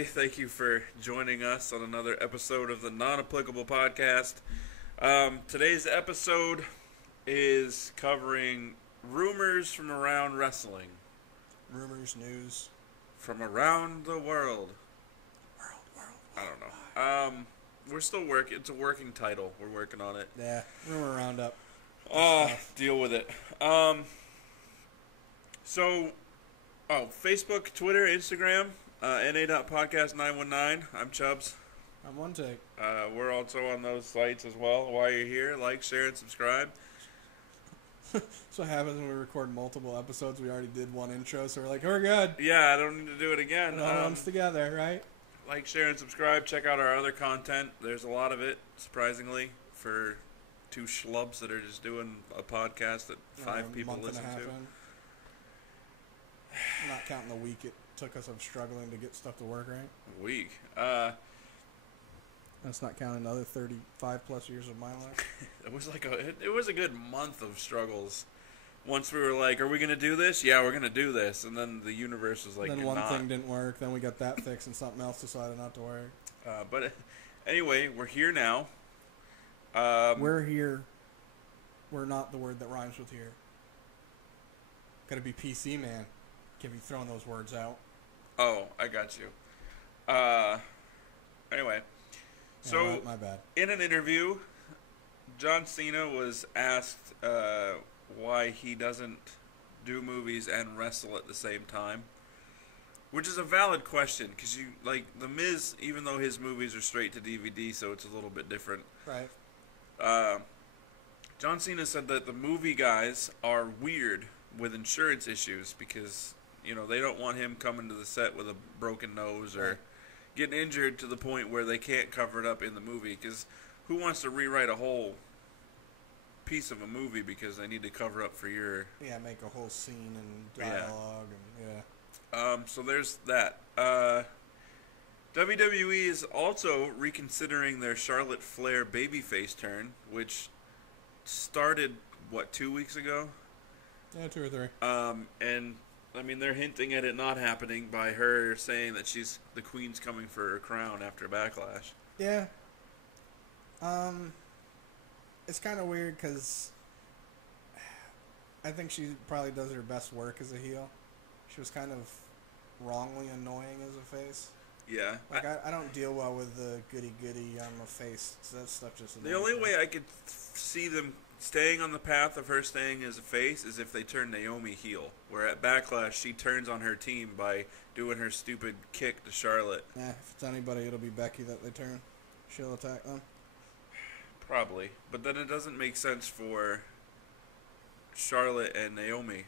everybody. Thank you for joining us on another episode of the Non-Applicable Podcast. Today's episode is covering rumors from around wrestling. Rumors, news. From around the world. I don't know. We're still working. It's a working title. We're working on it. Yeah, rumor roundup. Deal with it. Facebook, Twitter, Instagram, na.podcast919. I'm Chubbs. I'm One Take. We're also on those sites as well. While you're here, like, share, and subscribe. That's what happens when we record multiple episodes. We already did one intro, so we're like, we're good. Yeah, I don't need to do it again. It all runs together, right? Like, share, and subscribe. Check out our other content. There's a lot of it, surprisingly, for two schlubs that are just doing a podcast that five people listen to. Not counting the week it took us of struggling to get stuff to work, right? A week. That's not counting the other 35 plus years of my life. It was a good month of struggles. Once we were like, are we going to do this? Yeah, we're going to do this. And then the universe was like, then one thing didn't work. Then we got that fixed and something else decided not to work. But anyway, we're here now. We're here. We're not the word that rhymes with here. Got to be PC, man. Can't be throwing those words out. Oh, I got you. Anyway. So, yeah, my bad. In an interview, John Cena was asked why he doesn't do movies and wrestle at the same time, which is a valid question because The Miz, even though his movies are straight to DVD, so it's a little bit different. Right. John Cena said that the movie guys are weird with insurance issues because they don't want him coming to the set with a broken nose or getting injured to the point where they can't cover it up in the movie, because who wants to rewrite a whole piece of a movie because they need to cover up for your... Yeah, make a whole scene and dialogue and so there's that. WWE is also reconsidering their Charlotte Flair babyface turn, which started, 2 weeks ago? Yeah, 2 or 3. And... they're hinting at it not happening by her saying that the queen's coming for her crown after Backlash. Yeah. It's kind of weird because I think she probably does her best work as a heel. She was kind of wrongly annoying as a face. Yeah. I don't deal well with the goody-goody, I'm a face. So that stuff just... The only way I could see them staying on the path of her staying as a face is if they turn Naomi heel. Where at Backlash, she turns on her team by doing her stupid kick to Charlotte. Yeah, if it's anybody, it'll be Becky that they turn. She'll attack them. Probably. But then it doesn't make sense for Charlotte and Naomi.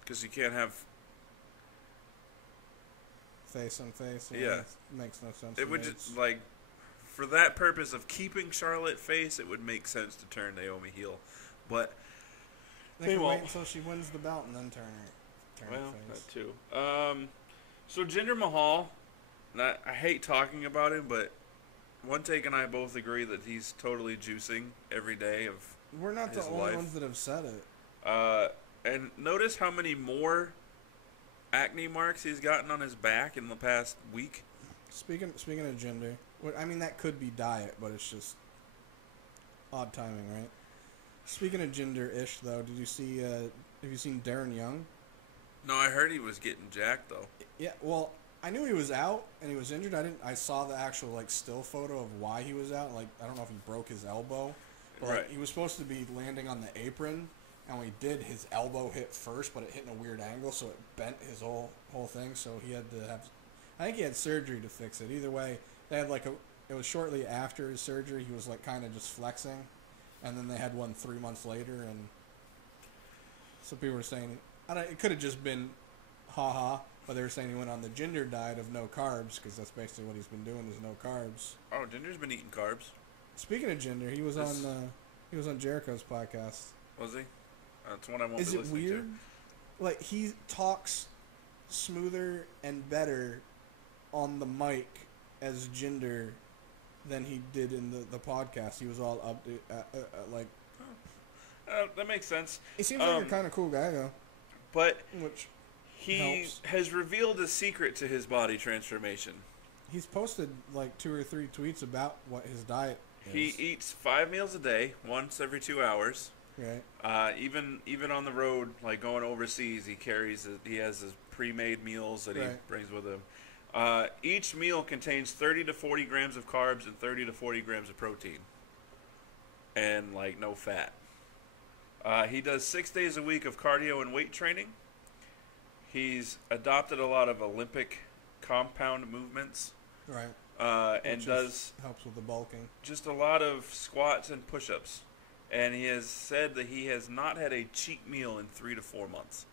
Because you can't have... face on face. Yeah. It makes no sense. It would just, for that purpose of keeping Charlotte face, it would make sense to turn Naomi heel. But they can wait until she wins the belt and then turn her face. That too. So Jinder Mahal, I hate talking about him, but One Take and I both agree that he's totally juicing every day of We're not his the only life. ones that have said it. And notice how many more acne marks he's gotten on his back in the past week. Speaking of Jinder, that could be diet, but it's just odd timing, right? Speaking of Jinder-ish, though, have you seen Darren Young? No, I heard he was getting jacked, though. Yeah, well, I knew he was out and he was injured. I saw the actual, still photo of why he was out. I don't know if he broke his elbow. But, right. He was supposed to be landing on the apron, and when he did, his elbow hit first, but it hit in a weird angle, so it bent his whole thing, so he had to have... I think he had surgery to fix it. Either way, they had it was shortly after his surgery. He was kind of just flexing, and then they had one 3 months later, and so people were saying it could have just been ha, but they were saying he went on the Jinder diet of no carbs because that's basically what he's been doing is no carbs. Oh, Jinder's been eating carbs. Speaking of Jinder, he was on Jericho's podcast. Was he? That's one I won't Is be it listening weird? to. He talks smoother and better on the mic as Jinder than he did in the podcast. He was all up to, that makes sense. He seems like a kind of cool guy, though. But which he has revealed a secret to his body transformation. He's posted like 2 or 3 tweets about what his diet is. He eats 5 meals a day, once every 2 hours. Right. Even on the road, like going overseas, he has his pre-made meals that he brings with him. Each meal contains 30 to 40 grams of carbs and 30 to 40 grams of protein, and like no fat. He does 6 days a week of cardio and weight training. He's adopted a lot of Olympic compound movements. Right. And helps with the bulking. Just a lot of squats and push-ups. And he has said that he has not had a cheat meal in 3 to 4 months.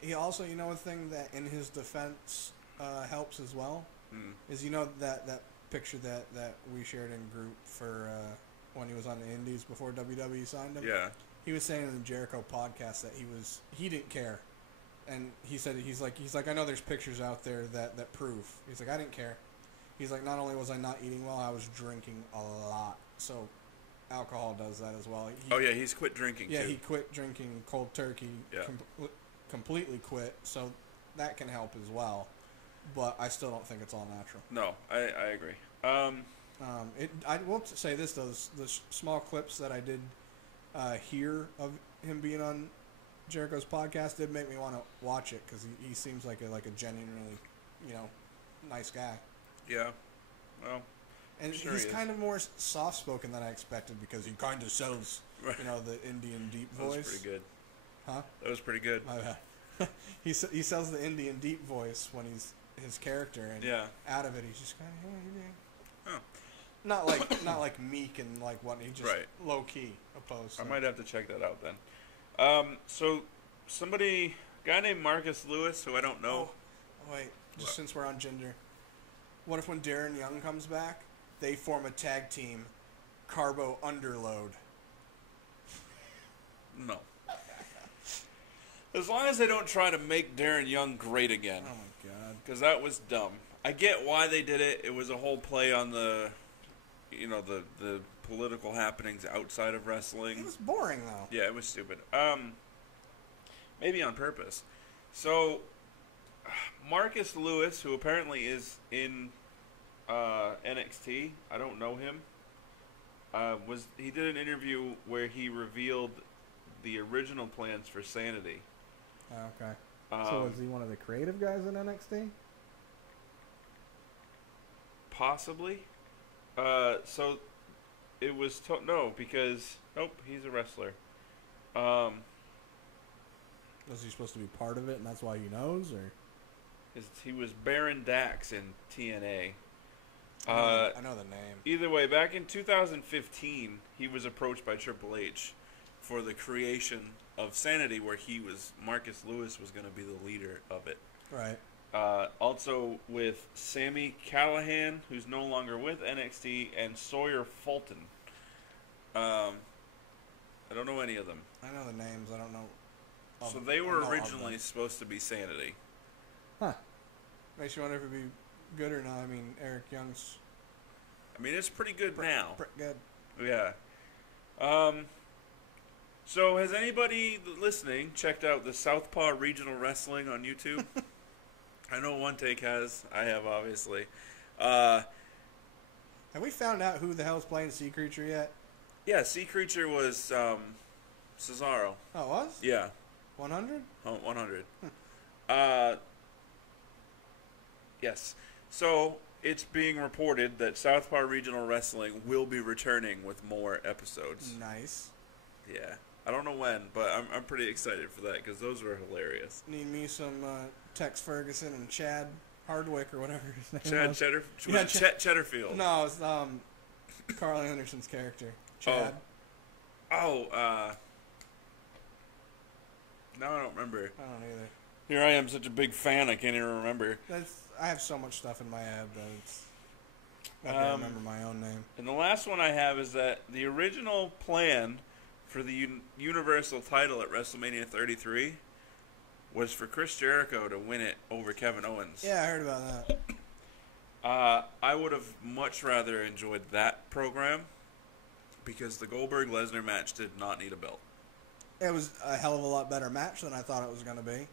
He also, a thing that in his defense helps as well is that picture that we shared in group for when he was on the Indies before WWE signed him. Yeah. He was saying in the Jericho podcast that he didn't care. And he said he's like I know there's pictures out there that prove. He's like I didn't care. He's like not only was I not eating well, I was drinking a lot. So alcohol does that as well. He's quit drinking. Yeah, too. he quit drinking cold turkey. Yeah. Completely quit. So that can help as well. But I still don't think it's all natural. No, I agree. I will say this though: the small clips that I did hear of him being on Jericho's podcast did make me want to watch it because he seems like a genuinely, nice guy. Yeah, well, and sure he's kind of more soft-spoken than I expected because he kind of sells, the Indian deep voice. That was pretty good. Huh? That was pretty good. My bad. He sells the Indian deep voice when he's his character, and out of it he's just kind of not like meek and like what he just low key opposed. So. I might have to check that out then. So guy named Marcus Lewis, who I don't know. Oh, wait, since we're on gender, what if when Darren Young comes back, they form a tag team, Carbo Underload? No. As long as they don't try to make Darren Young great again. Oh my god. Because that was dumb. I get why they did it. It was a whole play on the political happenings outside of wrestling. It was boring though. Yeah, it was stupid. Maybe on purpose. So, Marcus Lewis, who apparently is in NXT, I don't know him. He did an interview where he revealed the original plans for Sanity. Oh, okay. So was he one of the creative guys in NXT? Possibly. So it was because he's a wrestler. Was he supposed to be part of it, and that's why he knows, or? He was Baron Dax in TNA. I know the name. Either way, back in 2015, he was approached by Triple H for the creation of Sanity, where Marcus Lewis was going to be the leader of it. Right. Also with Sami Callihan, who's no longer with NXT, and Sawyer Fulton. I don't know any of them. I know the names. I don't know. So they were originally supposed to be Sanity. Huh. Makes you wonder if it'd be good or not. I mean, Eric Young's... it's pretty good now. Pretty good. Yeah. So has anybody listening checked out the Southpaw Regional Wrestling on YouTube? I know One Take has. I have, obviously. Have we found out who the hell's playing Sea Creature yet? Yeah, Sea Creature was Cesaro. Oh, it was? Yeah. 100? Oh, 100. Yes. So it's being reported that Southpaw Regional Wrestling will be returning with more episodes. Nice. Yeah. I don't know when, but I'm pretty excited for that because those were hilarious. Need me some Tex Ferguson and Chad Hardwick or whatever his name Chad was. Chet Cheddarfield. No, it's Carl Anderson's character. Chad. Now I don't remember. I don't either. Here I am, such a big fan, I can't even remember. I have so much stuff in my head that I can't remember my own name. And the last one I have is that the original plan for the Universal title at WrestleMania 33 was for Chris Jericho to win it over Kevin Owens. Yeah, I heard about that. I would have much rather enjoyed that program because the Goldberg-Lesnar match did not need a belt. It was a hell of a lot better match than I thought it was going to be,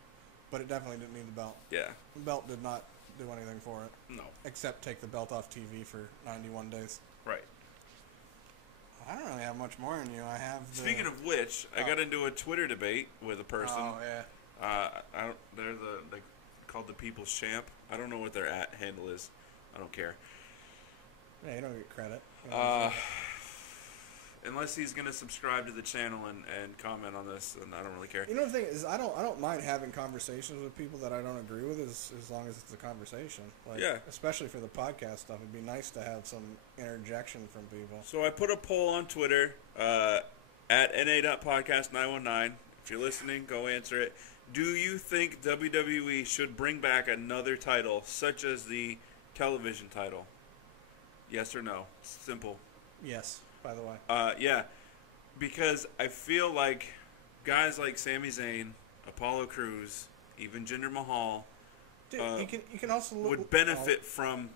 but it definitely didn't need the belt. Yeah. The belt did not do anything for it. No. Except take the belt off TV for 91 days. Right. I don't really have much more than you. I have. Speaking of which, I got into a Twitter debate with a person. Oh yeah. They're called the People's Champ. I don't know what their handle is. I don't care. Yeah, you don't get credit. Unless he's gonna subscribe to the channel and comment on this, then I don't really care. You know the thing is, I don't mind having conversations with people that I don't agree with as long as it's a conversation. Like, yeah. Especially for the podcast stuff, it'd be nice to have some interjection from people. So I put a poll on Twitter at na.podcast919. If you're listening, go answer it. Do you think WWE should bring back another title, such as the television title? Yes or no? Simple. Yes. By the way. Yeah, because I feel like guys like Sami Zayn, Apollo Crews, even Jinder Mahal, dude, you can also would benefit from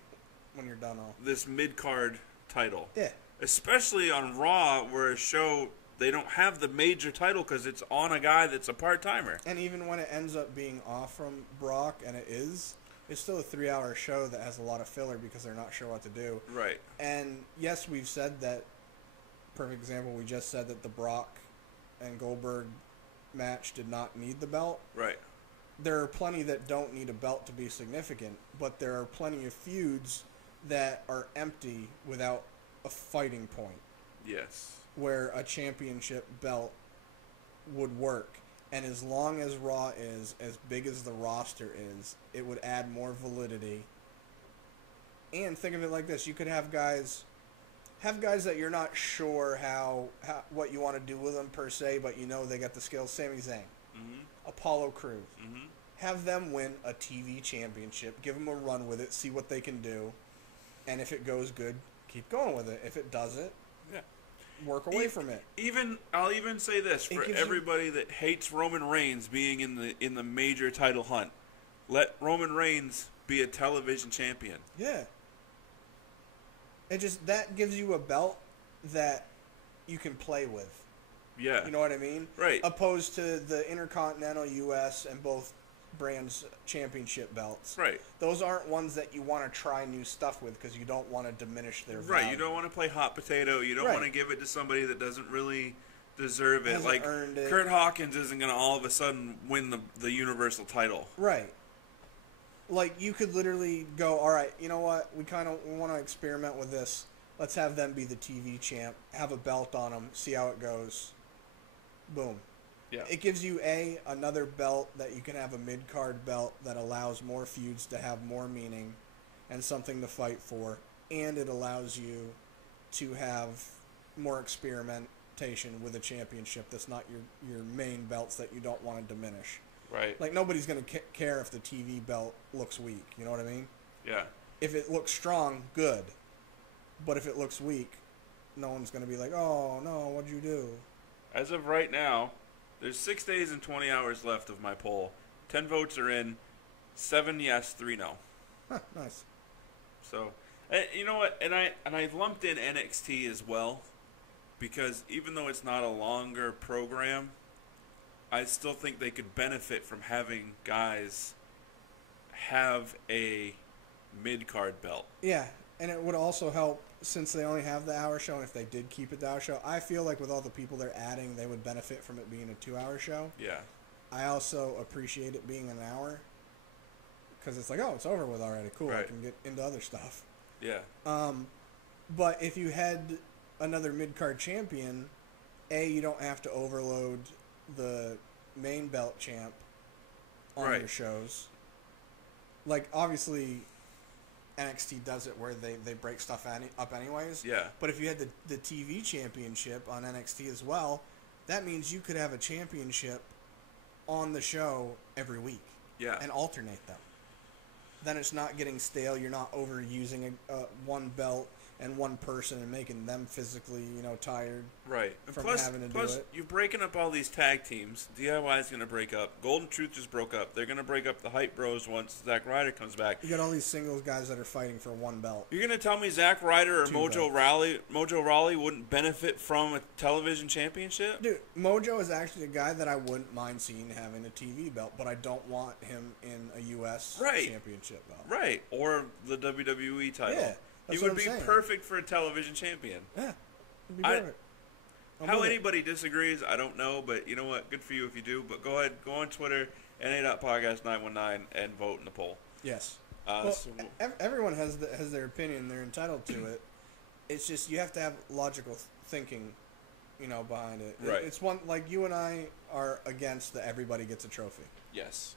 when you're done all this mid-card title. Yeah, especially on Raw, where a show they don't have the major title because it's on a guy that's a part-timer. And even when it ends up being off from Brock, and it's still a 3-hour show that has a lot of filler because they're not sure what to do. Right. And yes, we've said that. Perfect example, we just said that the Brock and Goldberg match did not need the belt. Right. There are plenty that don't need a belt to be significant, but there are plenty of feuds that are empty without a fighting point. Yes. Where a championship belt would work. And as long as Raw is as big as the roster is, it would add more validity. And think of it like this, you could have guys that you're not sure how what you want to do with them per se, but you know they got the skills. Sami Zayn, Apollo Crews, have them win a TV championship, give them a run with it, see what they can do, and if it goes good, keep going with it. If it doesn't, work away from it. I'll even say this for everybody that hates Roman Reigns being in the major title hunt, let Roman Reigns be a television champion. Yeah. That gives you a belt that you can play with. Yeah. You know what I mean? Right. Opposed to the Intercontinental US and both brands championship belts. Right. Those aren't ones that you want to try new stuff with because you don't want to diminish their value. Right. You don't want to play hot potato. You don't want to give it to somebody that doesn't really deserve it. Hasn't earned it. Kurt Hawkins isn't going to all of a sudden win the Universal title. Right. Like, you could literally go, all right, you know what? We want to experiment with this. Let's have them be the TV champ. Have a belt on them. See how it goes. Boom. Yeah. It gives you, another belt that you can have a mid-card belt that allows more feuds to have more meaning and something to fight for. And it allows you to have more experimentation with a championship that's not your main belts that you don't want to diminish. Right. Like, nobody's going to care if the TV belt looks weak. You know what I mean? Yeah. If it looks strong, good. But if it looks weak, no one's going to be like, oh, no, what'd you do? As of right now, there's 6 days and 20 hours left of my poll. 10 votes are in. 7 yes, 3 no. Huh, nice. So, you know what? And I lumped in NXT as well, because even though it's not a longer program, I still think they could benefit from having guys have a mid-card belt. Yeah, and it would also help since they only have the hour show, and if they did keep it the hour show, I feel like with all the people they're adding, they would benefit from it being a 2-hour show. Yeah. I also appreciate it being an hour because it's like, oh, it's over with already. Cool, right. I can get into other stuff. Yeah. But if you had another mid-card champion, you don't have to overload the main belt champ on your shows. Like, obviously, NXT does it where they break stuff up anyways. Yeah. But if you had the TV championship on NXT as well, that means you could have a championship on the show every week. Yeah. And alternate them. Then it's not getting stale. You're not overusing one belt. and one person and making them physically, tired Right. from Plus, having to do it. you're breaking up all these tag teams. DIY is going to break up. Golden Truth just broke up. They're going to break up the Hype Bros once Zack Ryder comes back. You got all these singles guys that are fighting for one belt. You're going to tell me Zack Ryder or Mojo Rawley wouldn't benefit from a television championship? Dude, Mojo is actually a guy that I wouldn't mind seeing having a TV belt, but I don't want him in a U.S. championship belt. Right. Or the WWE title. Yeah. He would be perfect for a television champion. Yeah. It'd be perfect. How anybody disagrees, I don't know, but you know what? Good for you if you do. But go ahead, go on Twitter, NA.podcast919, and vote in the poll. Yes. Everyone has their opinion. They're entitled to it. It's just you have to have logical thinking, behind it. Right. It's one like you and I are against the everybody gets a trophy. Yes.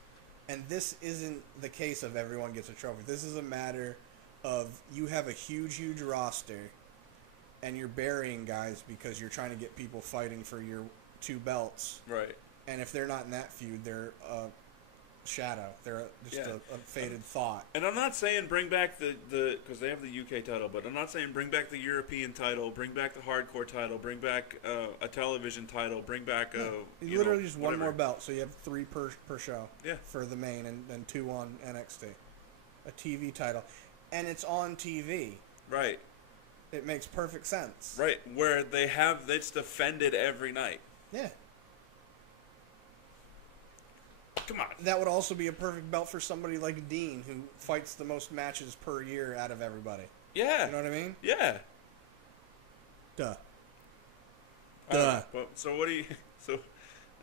And this isn't the case of everyone gets a trophy. This is a matter of you have a huge roster and you're burying guys because you're trying to get people fighting for your 2 belts. Right. And if they're not in that feud, they're a shadow. They're just a faded thought. And I'm not saying bring back the because they have the UK title, but I'm not saying bring back the European title, bring back the hardcore title, bring back a television title, bring back literally just one more belt, so you have 3 per show. Yeah. For the main and 2 on NXT, a TV title, and it's on TV. Right. It makes perfect sense. Right, where it's defended every night. Yeah. Come on. That would also be a perfect belt for somebody like Dean, who fights the most matches per year out of everybody. Yeah. You know what I mean? Yeah. Duh. So what do you... all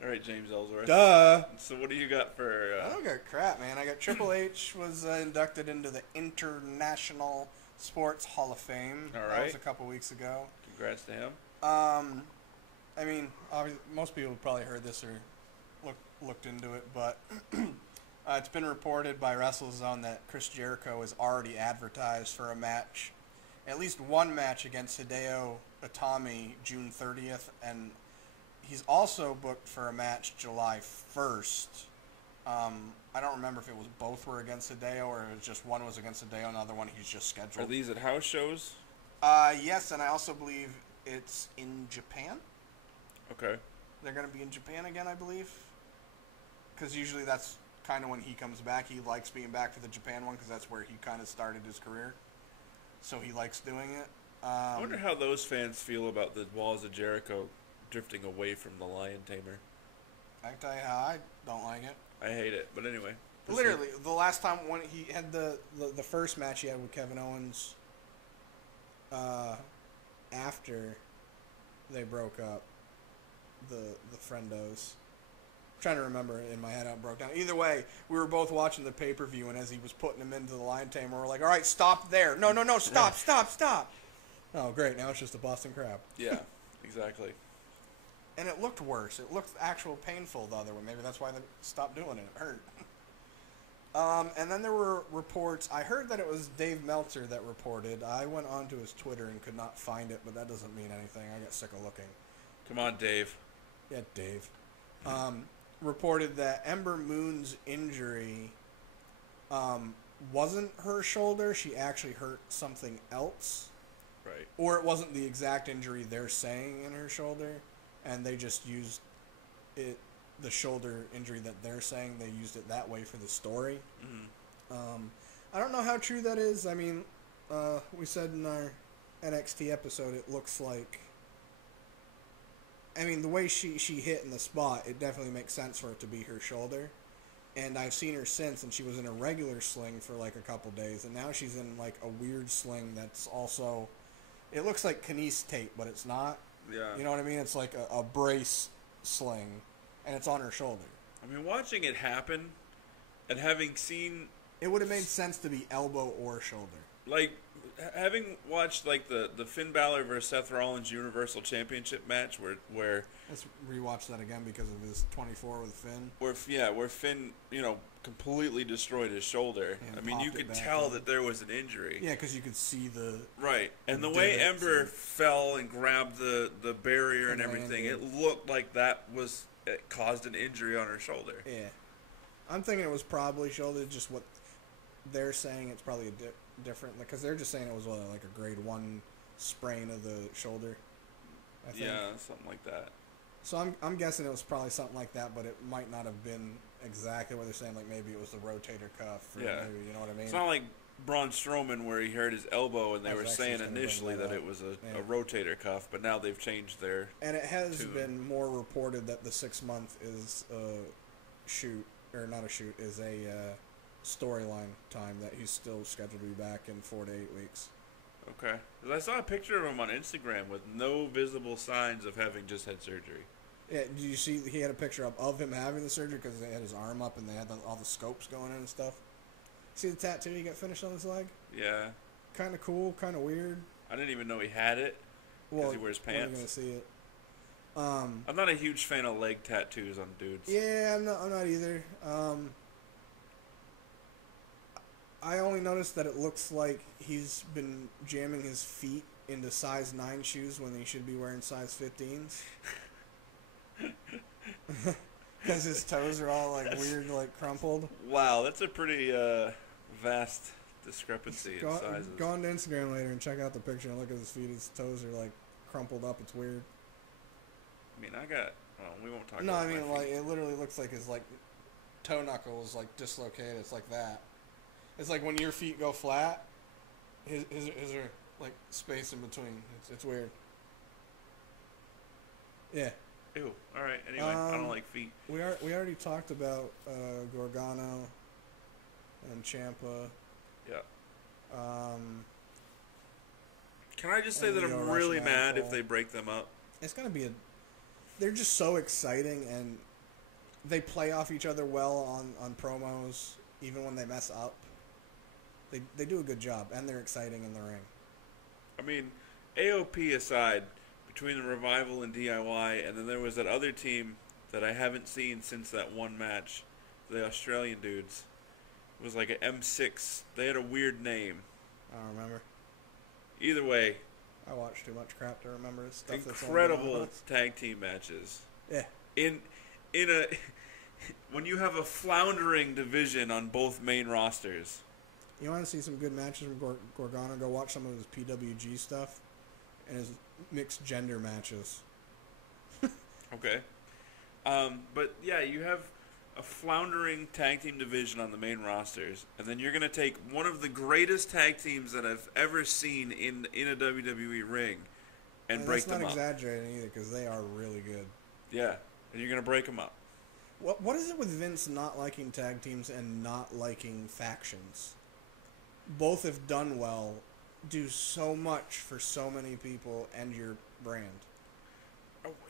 right, James Ellsworth. Duh. So what do you got for... I don't got crap, man. I got Triple H was inducted into the International Sports Hall of Fame. All right. That was a couple weeks ago. Congrats to him. I mean, obviously, most people have probably heard this or looked into it, but it's been reported by WrestleZone that Chris Jericho is already advertised for a match, at least one match against Hideo Itami June 30th, and he's also booked for a match July 1st. I don't remember if it was both were against Hideo or it was just one was against Hideo and the other one he's just scheduled. Are these at house shows? Yes, and I also believe it's in Japan. Okay. They're going to be in Japan again, I believe. Because usually that's kind of when he comes back. He likes being back for the Japan one because that's where he kind of started his career. So he likes doing it. I wonder how those fans feel about the Walls of Jericho drifting away from the Lion Tamer. I can tell you how I don't like it. I hate it, but anyway. Literally, the last time when he had the first match he had with Kevin Owens after they broke up, the Friendos. I'm trying to remember it in my head how it broke down. Either way, we were both watching the pay-per-view, and as he was putting him into the Lion Tamer, we're like, all right, stop there. No, stop. Oh, great, now it's just a Boston Crab. Yeah, exactly. And it looked worse. It looked actual painful the other way. Maybe that's why they stopped doing it. It hurt. And then there were reports. I heard that it was Dave Meltzer that reported. I went onto his Twitter and could not find it, but that doesn't mean anything. I got sick of looking. Come on, Dave. Yeah, Dave. Reported that Ember Moon's injury wasn't her shoulder. She actually hurt something else. Right. Or it wasn't the exact injury they're saying in her shoulder, and they just used it, the shoulder injury that they're saying, they used it that way for the story. Mm-hmm. I don't know how true that is. I mean, we said in our NXT episode, it looks like... I mean, the way she hit in the spot, it definitely makes sense for it to be her shoulder. And I've seen her since, and she was in a regular sling for like a couple days, and now she's in like a weird sling that's also... It looks like Kines tape, but it's not. Yeah. You know what I mean? It's like a brace sling, and it's on her shoulder. I mean, watching it happen, and having seen... It would have made sense to be elbow or shoulder. Like, having watched, like, the Finn Balor versus Seth Rollins Universal Championship match, where Let's rewatch that again because of his 24 with Finn. Where Finn, completely destroyed his shoulder. And I mean, you could tell that there was an injury. Yeah, because you could see the... Right. And the way Ember fell and grabbed the barrier and everything, it looked like it caused an injury on her shoulder. Yeah. I'm thinking it was probably shoulder, just what they're saying. It's probably different? Because they're just saying it was like a grade 1 sprain of the shoulder. I think. Yeah, something like that. So I'm guessing it was probably something like that, but it might not have been exactly what they're saying. Like maybe it was the rotator cuff. Or Yeah. maybe, you know what I mean? It's not like Braun Strowman where he hurt his elbow and they were saying initially that it was a rotator cuff, but now they've changed their. And it has been more reported that the 6 month is a shoot, or not a shoot, is a storyline time, that he's still scheduled to be back in 4 to 8 weeks. Okay. 'Cause I saw a picture of him on Instagram with no visible signs of having just had surgery. Yeah, did you see he had a picture of him having the surgery because they had his arm up and they had all the scopes going in and stuff? See the tattoo he got finished on his leg? Yeah. Kind of cool, kind of weird. I didn't even know he had it because he wears pants. I'm going to see it. I'm not a huge fan of leg tattoos on dudes. Yeah, I'm not either. I only noticed that it looks like he's been jamming his feet into size 9 shoes when he should be wearing size 15s. Because his toes are all like weird, like crumpled. Wow, that's a pretty vast discrepancy in sizes. Go on to Instagram later and check out the picture and look at his feet. His toes are like crumpled up. It's weird. I mean, we won't talk about No, I mean, my feet. like, it literally looks like his, like, toe knuckle is, like, dislocated. It's like that. It's like when your feet go flat, his are, like, space in between. It's weird. Yeah. Ew. All right. Anyway, I don't like feet. We already talked about Gargano and Ciampa. Yeah. Can I just say that I'm really mad if they break them up? It's gonna be they're just so exciting, and they play off each other well on promos, even when they mess up. They do a good job, and they're exciting in the ring. I mean, AOP aside, between the Revival and DIY, and then there was that other team that I haven't seen since that one match, the Australian dudes. It was like an M6. They had a weird name. I don't remember. Either way, I watch too much crap to remember stuff. Incredible tag team matches. Yeah. In a when you have a floundering division on both main rosters. You want to see some good matches from Gargano? Go watch some of his PWG stuff and his mixed gender matches. Okay. But yeah, you have a floundering tag team division on the main rosters, and then you're going to take one of the greatest tag teams that I've ever seen in a WWE ring and break them up. That's not exaggerating either, because they are really good. Yeah, and you're going to break them up. What is it with Vince not liking tag teams and not liking factions? Both, if done well, do so much for so many people and your brand.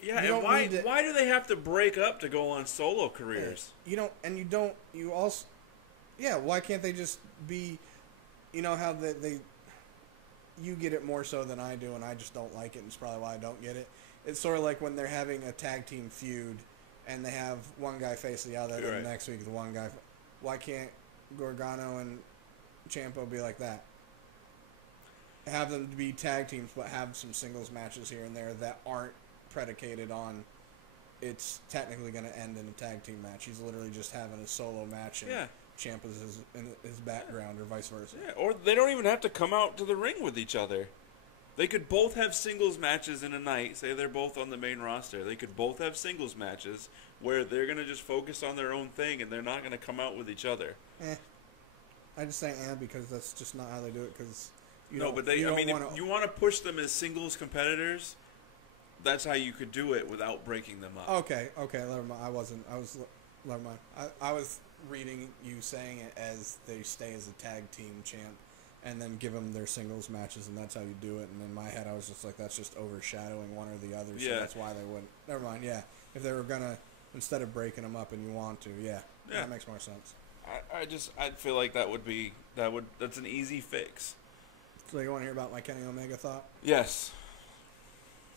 Yeah, and why do they have to break up to go on solo careers? Yeah, why can't they just be, you know how you get it more so than I do, and I just don't like it, and it's probably why I don't get it. It's sort of like when they're having a tag team feud, and they have one guy face the other, and next week the one guy. Why can't Gargano and Ciampa be like that? Have them be tag teams, but have some singles matches here and there that aren't predicated on it's technically going to end in a tag team match. He's literally just having a solo match, and Ciampa's in his background, or vice versa. Yeah, or they don't even have to come out to the ring with each other. They could both have singles matches in a night. Say they're both on the main roster. They could both have singles matches where they're going to just focus on their own thing, and they're not going to come out with each other. I just say because that's just not how they do it. Because you want to push them as singles competitors. That's how you could do it without breaking them up. Okay, never mind. Never mind. I was reading you saying it as they stay as a tag team champ, and then give them their singles matches, and that's how you do it. And in my head, I was just like, that's just overshadowing one or the other, so that's why they wouldn't. Never mind, yeah. If they were going to, instead of breaking them up and you want to, that makes more sense. I feel like that's an easy fix. So you want to hear about my Kenny Omega thought? Yes.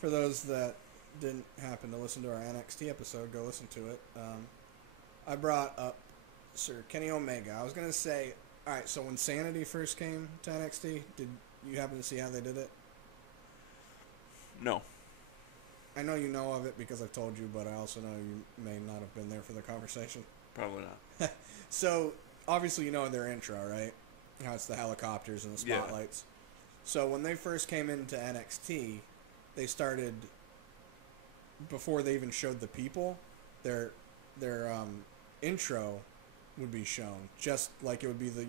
For those that didn't happen to listen to our NXT episode, go listen to it. I brought up Sir Kenny Omega. I was going to say, all right, so when Sanity first came to NXT, did you happen to see how they did it? No. I know you know of it because I've told you, but I also know you may not have been there for the conversation. Probably not. So, obviously you know their intro, right? how it's the helicopters and the Yeah. spotlights. So when they first came into NXT, they started, before they even showed the people, their intro would be shown, just like it would be the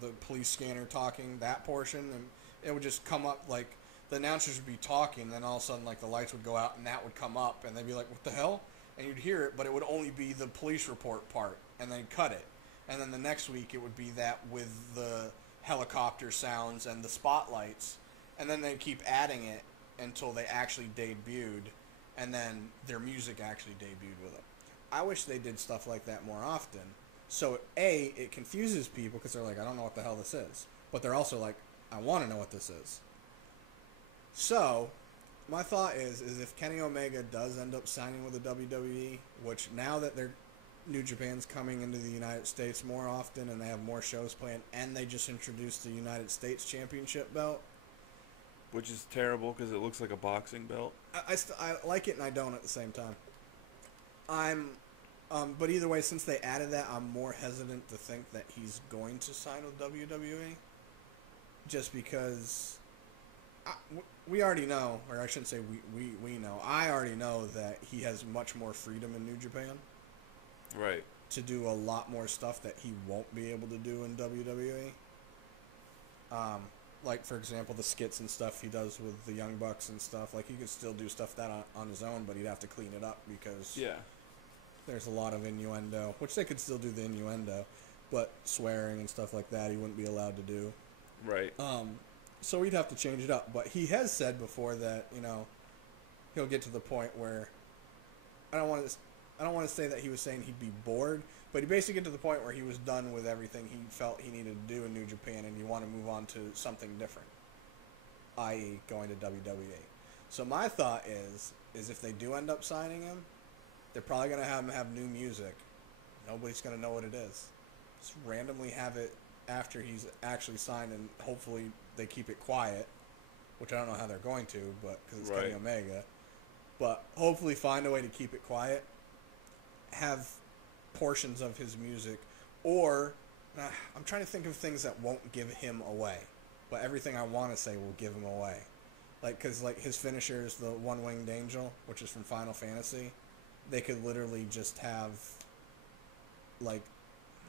the police scanner talking, that portion, and it would just come up like the announcers would be talking, and then all of a sudden like the lights would go out and that would come up, and they'd be like, what the hell? And you'd hear it, but it would only be the police report part, and then cut it, and then the next week it would be that with the helicopter sounds and the spotlights, and then they'd keep adding it until they actually debuted, and then their music actually debuted with it. I wish they did stuff like that more often. So, A, it confuses people because they're like, I don't know what the hell this is. But they're also like, I want to know what this is. So, my thought is if Kenny Omega does end up signing with the WWE, which now that New Japan's coming into the United States more often and they have more shows planned, and they just introduced the United States Championship belt. Which is terrible because it looks like a boxing belt. I like it and I don't at the same time. But either way, since they added that, I'm more hesitant to think that he's going to sign with WWE. Just because we already know, or I shouldn't say we know, I already know that he has much more freedom in New Japan. Right. To do a lot more stuff that he won't be able to do in WWE. Like, for example, the skits and stuff he does with the Young Bucks and stuff. Like, he could still do stuff that on his own, but he'd have to clean it up because there's a lot of innuendo, which they could still do the innuendo, but swearing and stuff like that he wouldn't be allowed to do. Right. So we'd have to change it up. But he has said before that, he'll get to the point where I don't want to say that he was saying he'd be bored, but he basically get to the point where he was done with everything he felt he needed to do in New Japan, and you want to move on to something different, i.e. going to WWE. So my thought is if they do end up signing him, they're probably going to have him have new music. Nobody's going to know what it is. Just randomly have it after he's actually signed, and hopefully they keep it quiet, which I don't know how they're going to, but because it's Kenny Omega. But hopefully find a way to keep it quiet. Have portions of his music, or I'm trying to think of things that won't give him away, but everything I want to say will give him away. Like, because like his finisher is the one-winged angel, which is from Final Fantasy. They could literally just have, like,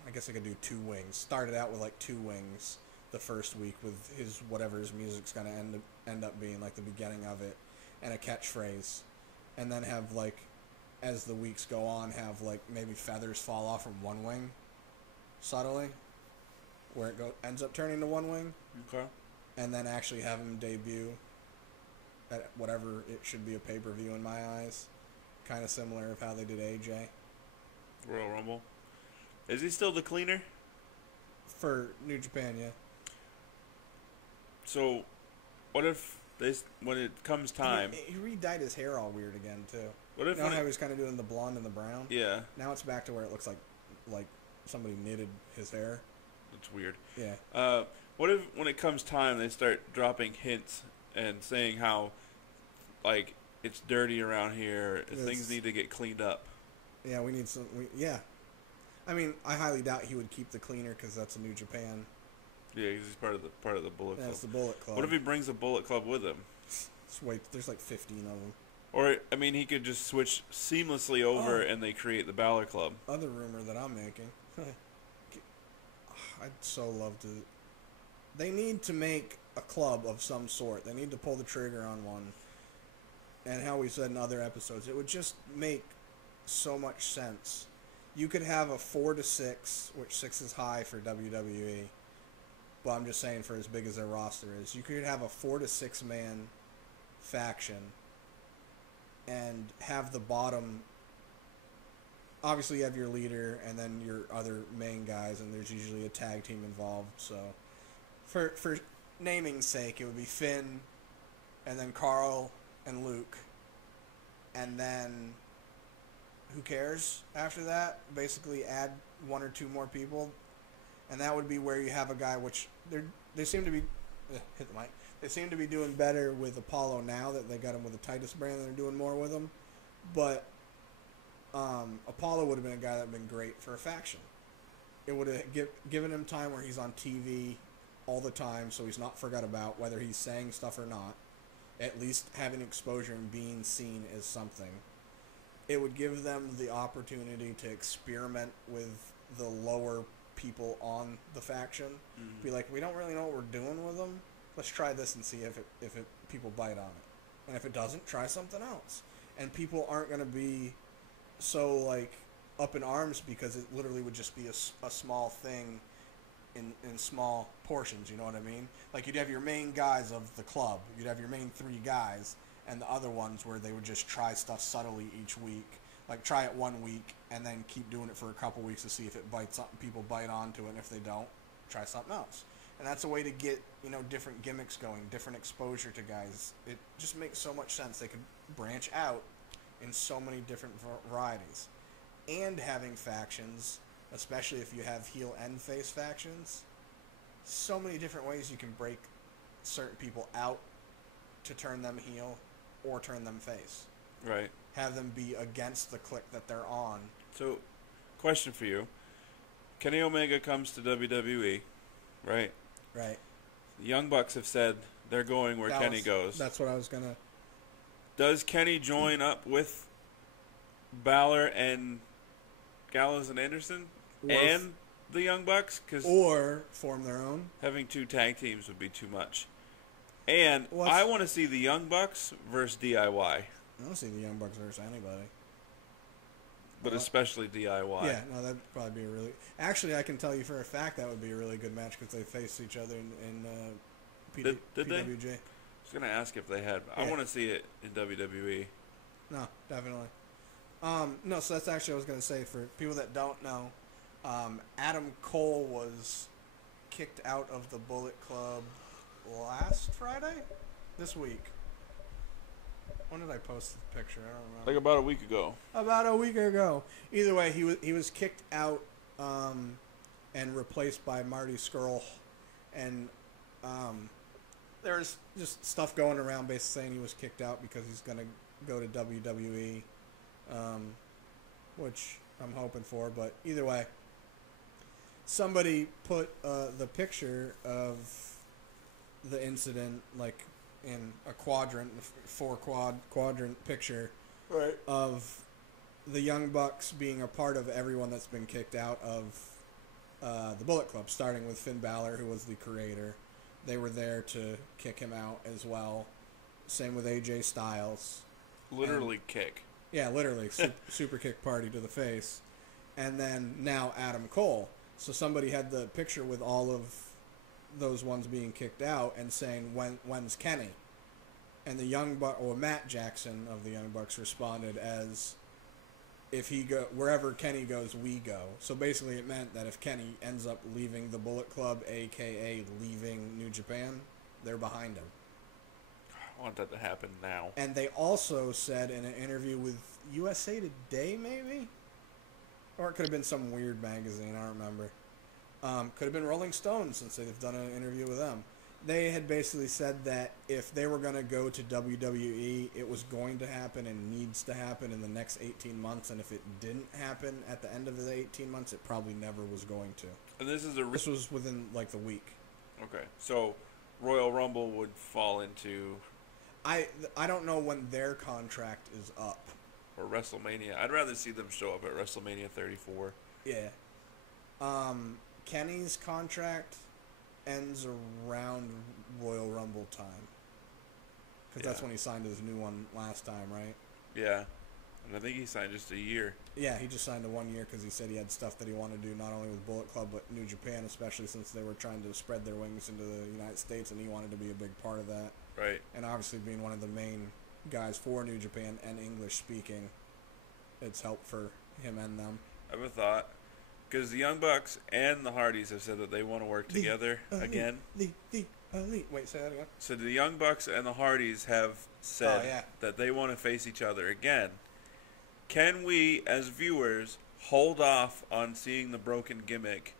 I guess they could do 2 wings. Start it out with like 2 wings the first week with whatever his music's gonna end up being, like the beginning of it, and a catchphrase, and then have like, as the weeks go on, have like maybe feathers fall off from one wing, subtly, where it ends up turning to one wing. Okay. And then actually have him debut at whatever it should be, a pay-per-view in my eyes. Kind of similar of how they did AJ. Royal Rumble. Is he still the cleaner? For New Japan, yeah. So, what if when it comes time... He re-dyed his hair all weird again, too. What if how he was kind of doing the blonde and the brown? Yeah. Now it's back to where it looks like somebody knitted his hair. That's weird. Yeah. What if when it comes time they start dropping hints and saying how, like, it's dirty around here, things need to get cleaned up? Yeah, we need some... yeah. I mean, I highly doubt he would keep the cleaner because that's a New Japan. Yeah, he's part of the Bullet Club. That's the Bullet Club. What if he brings the Bullet Club with him? Wait, there's like 15 of them. Or, I mean, he could just switch seamlessly over and they create the Balor Club. Other rumor that I'm making. I'd so love to... They need to make a club of some sort. They need to pull the trigger on one. And how we said in other episodes, it would just make so much sense. You could have a 4 to 6, which 6 is high for WWE, but I'm just saying for as big as their roster is. You could have a 4 to 6 man faction and have the bottom... Obviously, you have your leader and then your other main guys, and there's usually a tag team involved. So, for naming's sake, it would be Finn, and then Carl and Luke, and then who cares after that? Basically, add 1 or 2 more people, and that would be where you have a guy which they seem to be hit the mic. They seem to be doing better with Apollo now that they got him with the Titus brand. And they're doing more with him, but. Apollo would have been a guy that would have been great for a faction. It would have given him time where he's on TV all the time, so he's not forgot about, whether he's saying stuff or not. At least having exposure and being seen as something. It would give them the opportunity to experiment with the lower people on the faction. Mm-hmm. Be like, we don't really know what we're doing with them. Let's try this and see if people bite on it. And if it doesn't, try something else. And people aren't going to be so, like, up in arms because it literally would just be a small thing in small portions, you know what I mean? Like, you'd have your main guys of the club. You'd have your main 3 guys, and the other ones where they would just try stuff subtly each week. Like, try it 1 week, and then keep doing it for a couple weeks to see if it bites. People bite onto it, and if they don't, try something else. And that's a way to get, different gimmicks going, different exposure to guys. It just makes so much sense. They could branch out in so many different varieties. And having factions, especially if you have heel and face factions, so many different ways you can break certain people out to turn them heel or turn them face. Right. Have them be against the clique that they're on. So, question for you. Kenny Omega comes to WWE, right? Right. The Young Bucks have said they're going where Kenny goes. That's what I was going to... Does Kenny join up with Balor and Gallows and Anderson and the Young Bucks? Or form their own? Having 2 tag teams would be too much. And I want to see the Young Bucks versus DIY. I don't see the Young Bucks versus anybody. But especially DIY. Yeah, no, that'd probably be a really... Actually, I can tell you for a fact that would be a really good match because they face each other in Did PWJ. they? I was going to ask if they had. Yeah. I want to see it in WWE. No, definitely. No, so that's actually what I was going to say. For people that don't know, Adam Cole was kicked out of the Bullet Club last Friday? This week. When did I post the picture? I don't remember. Like about a week ago. About a week ago. Either way, he was kicked out and replaced by Marty Scurll. And there was just stuff going around basically saying he was kicked out because he's going to go to WWE, which I'm hoping for. But either way, somebody put the picture of the incident, like, in a quadrant, 4-quadrant picture, right, of the Young Bucks being a part of everyone that's been kicked out of the Bullet Club, starting with Finn Balor, who was the creator. They were there to kick him out as well. Same with AJ Styles. Literally kick. Yeah, literally. Super kick party to the face. And then now Adam Cole. So somebody had the picture with all of those ones being kicked out and saying, when's Kenny? And the Young Buck, or Matt Jackson of the Young Bucks, responded as, if he go wherever Kenny goes, we go. So basically it meant that if Kenny ends up leaving the Bullet Club, aka leaving New Japan, they're behind him. I want that to happen now. And they also said in an interview with USA Today, maybe? Or it could have been some weird magazine, I don't remember. Could have been Rolling Stone, since they've done an interview with them. They had basically said that if they were going to go to WWE, it was going to happen and needs to happen in the next 18 months. And if it didn't happen at the end of the 18 months, it probably never was going to. And this was within, like, the week. Okay. So Royal Rumble would fall into... I don't know when their contract is up. Or WrestleMania. I'd rather see them show up at WrestleMania 34. Yeah. Kenny's contract ends around Royal Rumble time. Because that's when he signed his new one last time, right? Yeah. And I think he signed just a year. Yeah, he just signed a 1 year because he said he had stuff that he wanted to do not only with Bullet Club but New Japan, especially since they were trying to spread their wings into the United States, and he wanted to be a big part of that. Right. And obviously being one of the main guys for New Japan and English speaking, it's helped for him and them. I have a thought. Because the Young Bucks and the Hardys have said that they want to work together again. The elite. Wait, say that again. So the Young Bucks and the Hardys have said that they want to face each other again. Can we, as viewers, hold off on seeing the broken gimmick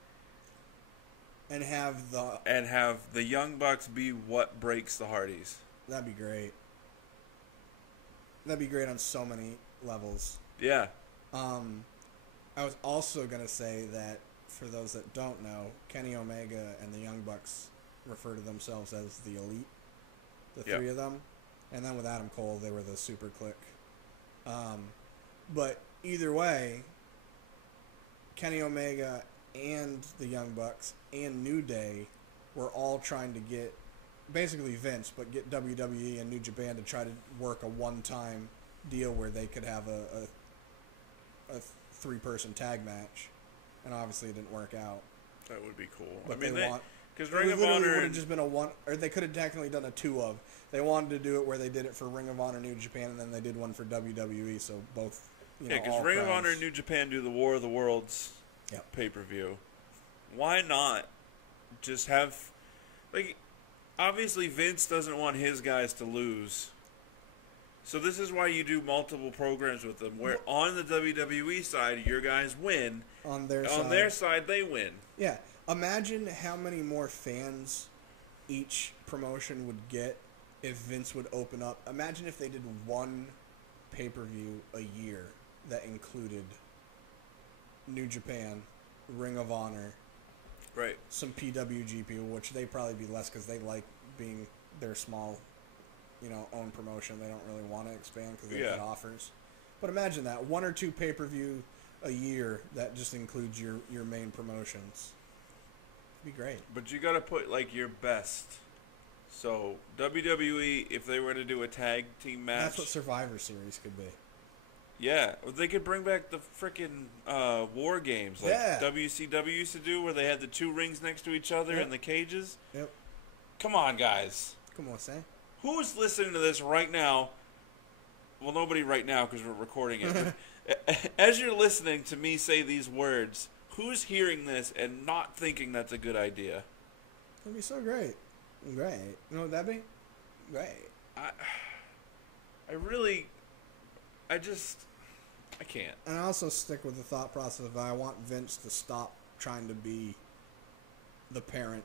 and have the Young Bucks be what breaks the Hardys? That'd be great. That'd be great on so many levels. Yeah. I was also going to say that, for those that don't know, Kenny Omega and the Young Bucks refer to themselves as the Elite, the Yep. three of them. And then with Adam Cole, they were the Super Clique. But either way, Kenny Omega and the Young Bucks and New Day were all trying to get, basically Vince, but get WWE and New Japan to try to work a one-time deal where they could have a three-person tag match. And obviously it didn't work out. That would be cool. But I mean, because it Ring of literally Honor would have just been a one, or they could have technically done a two of. They wanted to do it where they did it for Ring of Honor New Japan, and then they did one for WWE. So both, yeah, because Ring of Honor and New Japan do the War of the Worlds pay-per-view. Why not just have, like, obviously Vince doesn't want his guys to lose. So this is why you do multiple programs with them, where on the WWE side, your guys win. On their side, they win. Yeah. Imagine how many more fans each promotion would get if Vince would open up. Imagine if they did one pay-per-view a year that included New Japan, Ring of Honor, right? Some PWG people, which they probably be less because they like being their small, own promotion. They don't really want to expand because they get offers. But imagine that, one or two pay-per-view a year that just includes your main promotions. It'd be great. But you got to put, like, your best. So, WWE, if they were to do a tag team match... That's what Survivor Series could be. Yeah. They could bring back the freaking War Games, like WCW used to do, where they had the two rings next to each other in the cages. Yep. Come on, guys. Come on, Sam. Who's listening to this right now? Well, nobody right now because we're recording it. But as you're listening to me say these words, who's hearing this and not thinking that's a good idea? That'd be so great. Great. You know what that'd be? Great. I can't. And I also stick with the thought process of I want Vince to stop trying to be the parent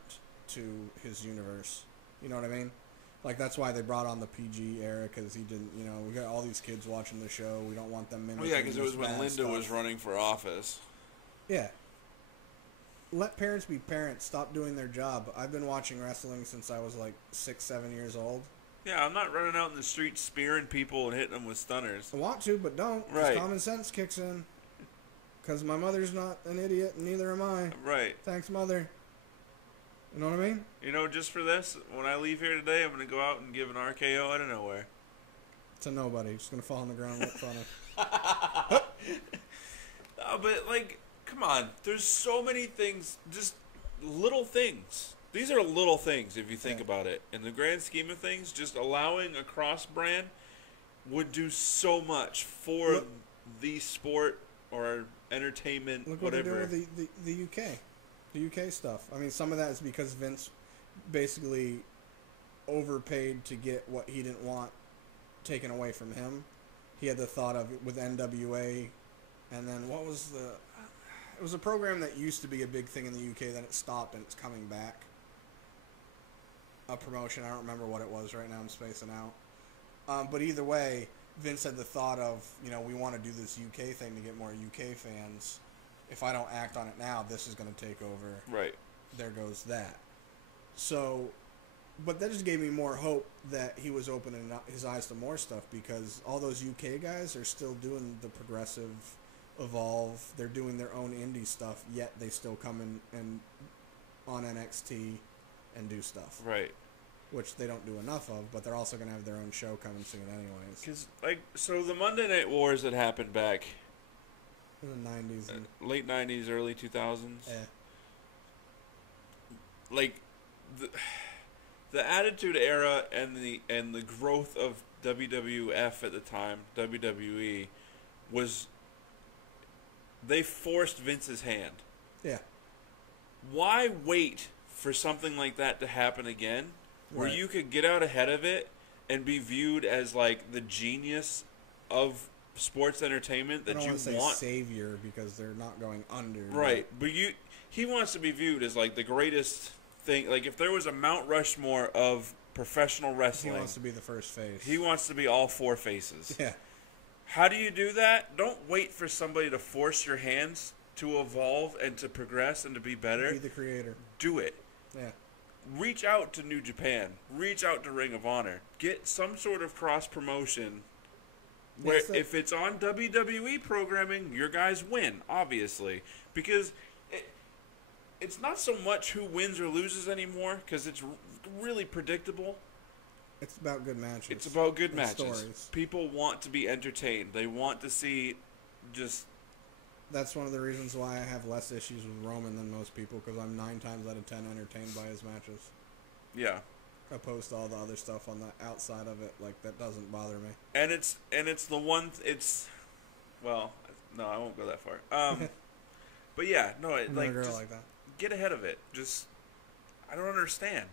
to his universe. You know what I mean? Like, that's why they brought on the PG era, because he didn't, we got all these kids watching the show. We don't want them mimicking. Oh, yeah, because it was when Linda stuff. was running for office. Yeah. Let parents be parents. Stop doing their job. I've been watching wrestling since I was like 6, 7 years old. Yeah, I'm not running out in the street spearing people and hitting them with stunners. I want to, but don't. Right. Common sense kicks in. Because my mother's not an idiot, and neither am I. Right. Thanks, Mother. You know what I mean? Just for this, when I leave here today, I'm going to go out and give an RKO out of nowhere. To nobody. Just going to fall on the ground and look funny. No, but, like, come on. There's so many things, just little things. These are little things if you think about it. In the grand scheme of things, just allowing a cross-brand would do so much for the sport or entertainment, look whatever. Look what they're doing with the UK. The UK stuff. I mean, some of that is because Vince basically overpaid to get what he didn't want taken away from him. He had the thought of it with NWA, and then what was the... It was a program that used to be a big thing in the UK, then it stopped and it's coming back. A promotion, I don't remember what it was right now, I'm spacing out. But either way, Vince had the thought of, we want to do this UK thing to get more UK fans. If I don't act on it now, this is going to take over. Right. There goes that. So, but that just gave me more hope that he was opening his eyes to more stuff, because all those UK guys are still doing the progressive Evolve. They're doing their own indie stuff, yet they still come in and on NXT and do stuff. Right. Which they don't do enough of, but they're also going to have their own show coming soon anyways. Because, so the Monday Night Wars that happened back in the 90s. Late 90s, early 2000s. Yeah. Like, the Attitude Era and the growth of WWF at the time, WWE, was... They forced Vince's hand. Yeah. Why wait for something like that to happen again, where you could get out ahead of it and be viewed as, like, the genius of sports entertainment that you want? I don't want to say savior, because they're not going under. Right. But he wants to be viewed as, like, the greatest thing. Like, if there was a Mount Rushmore of professional wrestling... He wants to be the first face. He wants to be all four faces. Yeah. How do you do that? Don't wait for somebody to force your hands to evolve and to progress and to be better. Be the creator. Do it. Yeah. reach out to New Japan, reach out to Ring of Honor, get some sort of cross promotion. Where if it's on WWE programming, your guys win, obviously, because it's not so much who wins or loses anymore, because it's really predictable. It's about good matches. It's about good matches. Stories. People want to be entertained. They want to see just... That's one of the reasons why I have less issues with Roman than most people, because I'm 9 times out of 10 entertained by his matches. Yeah. Opposed to all the other stuff on the outside of it, like, that doesn't bother me. And it's the one... Well, no, I won't go that far. But yeah, no, like that. Get ahead of it. Just... I don't understand.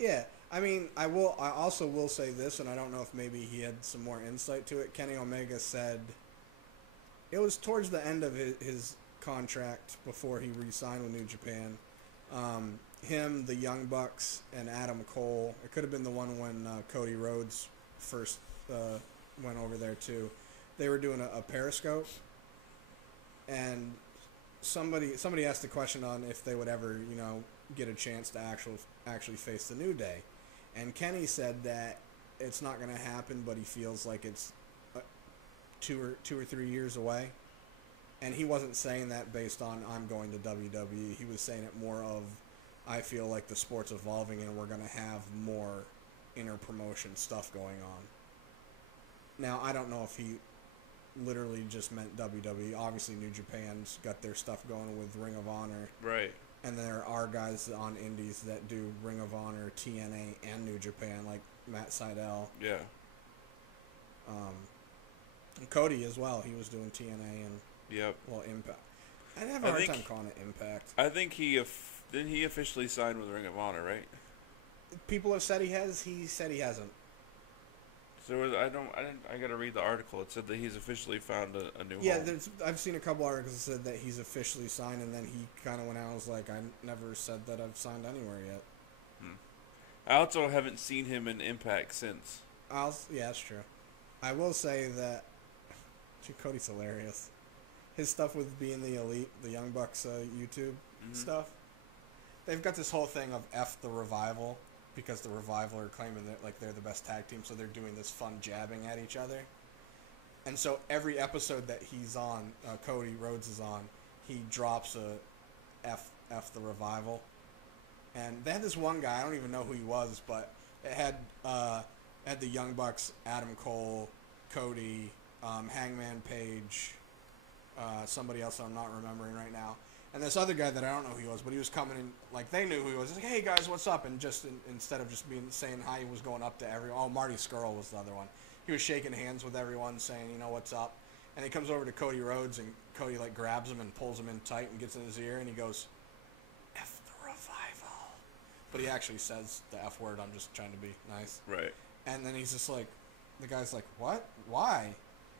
Yeah. I mean, I also will say this, and I don't know if maybe he had some more insight to it. Kenny Omega said it was towards the end of his contract before he re-signed with New Japan. Him, the Young Bucks, and Adam Cole. It could have been the one when Cody Rhodes first went over there too. They were doing a Periscope, and somebody asked the question on if they would ever, get a chance to actually face the New Day. And Kenny said that it's not going to happen, but he feels like it's 2 or 3 years away. And he wasn't saying that based on I'm going to WWE. He was saying it more of I feel like the sport's evolving and we're going to have more inter-promotion stuff going on. Now, I don't know if he literally just meant WWE. Obviously, New Japan's got their stuff going with Ring of Honor. Right. And there are guys on indies that do Ring of Honor, TNA, and New Japan, like Matt Seidel. Yeah. And Cody as well. He was doing TNA and Impact. I have a hard time calling it Impact. I think didn't he officially sign with Ring of Honor, right? People have said he has. He said he hasn't. So I got to read the article. It said that he's officially found a new home. Yeah, I've seen a couple articles that said that he's officially signed, and then he kind of went out and was like, I never said that I've signed anywhere yet. I also haven't seen him in Impact since. Yeah, that's true. I will say that Cody's hilarious. His stuff with being the Elite, the Young Bucks YouTube stuff, they've got this whole thing of F the Revival, because the Revival are claiming that like they're the best tag team, so they're doing this fun jabbing at each other. And so every episode that he's on, Cody Rhodes is on, he drops a F the Revival. And they had this one guy, I don't even know who he was, but it had the Young Bucks, Adam Cole, Cody, Hangman Page, somebody else I'm not remembering right now. And this other guy that I don't know who he was, but he was coming in, like, they knew who he was. He's like, hey, guys, what's up? And just instead of just saying hi, he was going up to everyone. Oh, Marty Scurll was the other one. He was shaking hands with everyone, saying, what's up? And he comes over to Cody Rhodes, and Cody, like, grabs him and pulls him in tight and gets in his ear, and he goes, F the Revival. But he actually says the F word. I'm just trying to be nice. Right. And then he's just like, the guy's like, what? Why?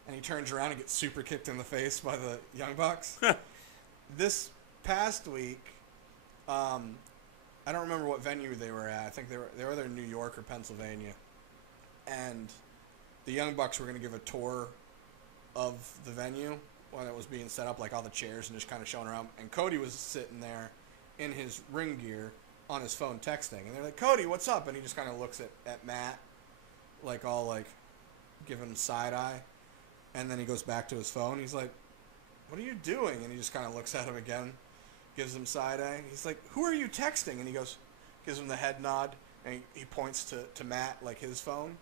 And he turns around and gets super kicked in the face by the Young Bucks. This past week, I don't remember what venue they were at. I think they were either in New York or Pennsylvania. And the Young Bucks were going to give a tour of the venue when it was being set up, like all the chairs and just kind of showing around. And Cody was sitting there in his ring gear on his phone texting. And they're like, Cody, what's up? And he just kind of looks at Matt, like all like giving him side eye. And then he goes back to his phone. He's like, what are you doing? And he just kind of looks at him again, gives him side eye. He's like, who are you texting? And he goes, gives him the head nod. And he points to Matt, like his phone.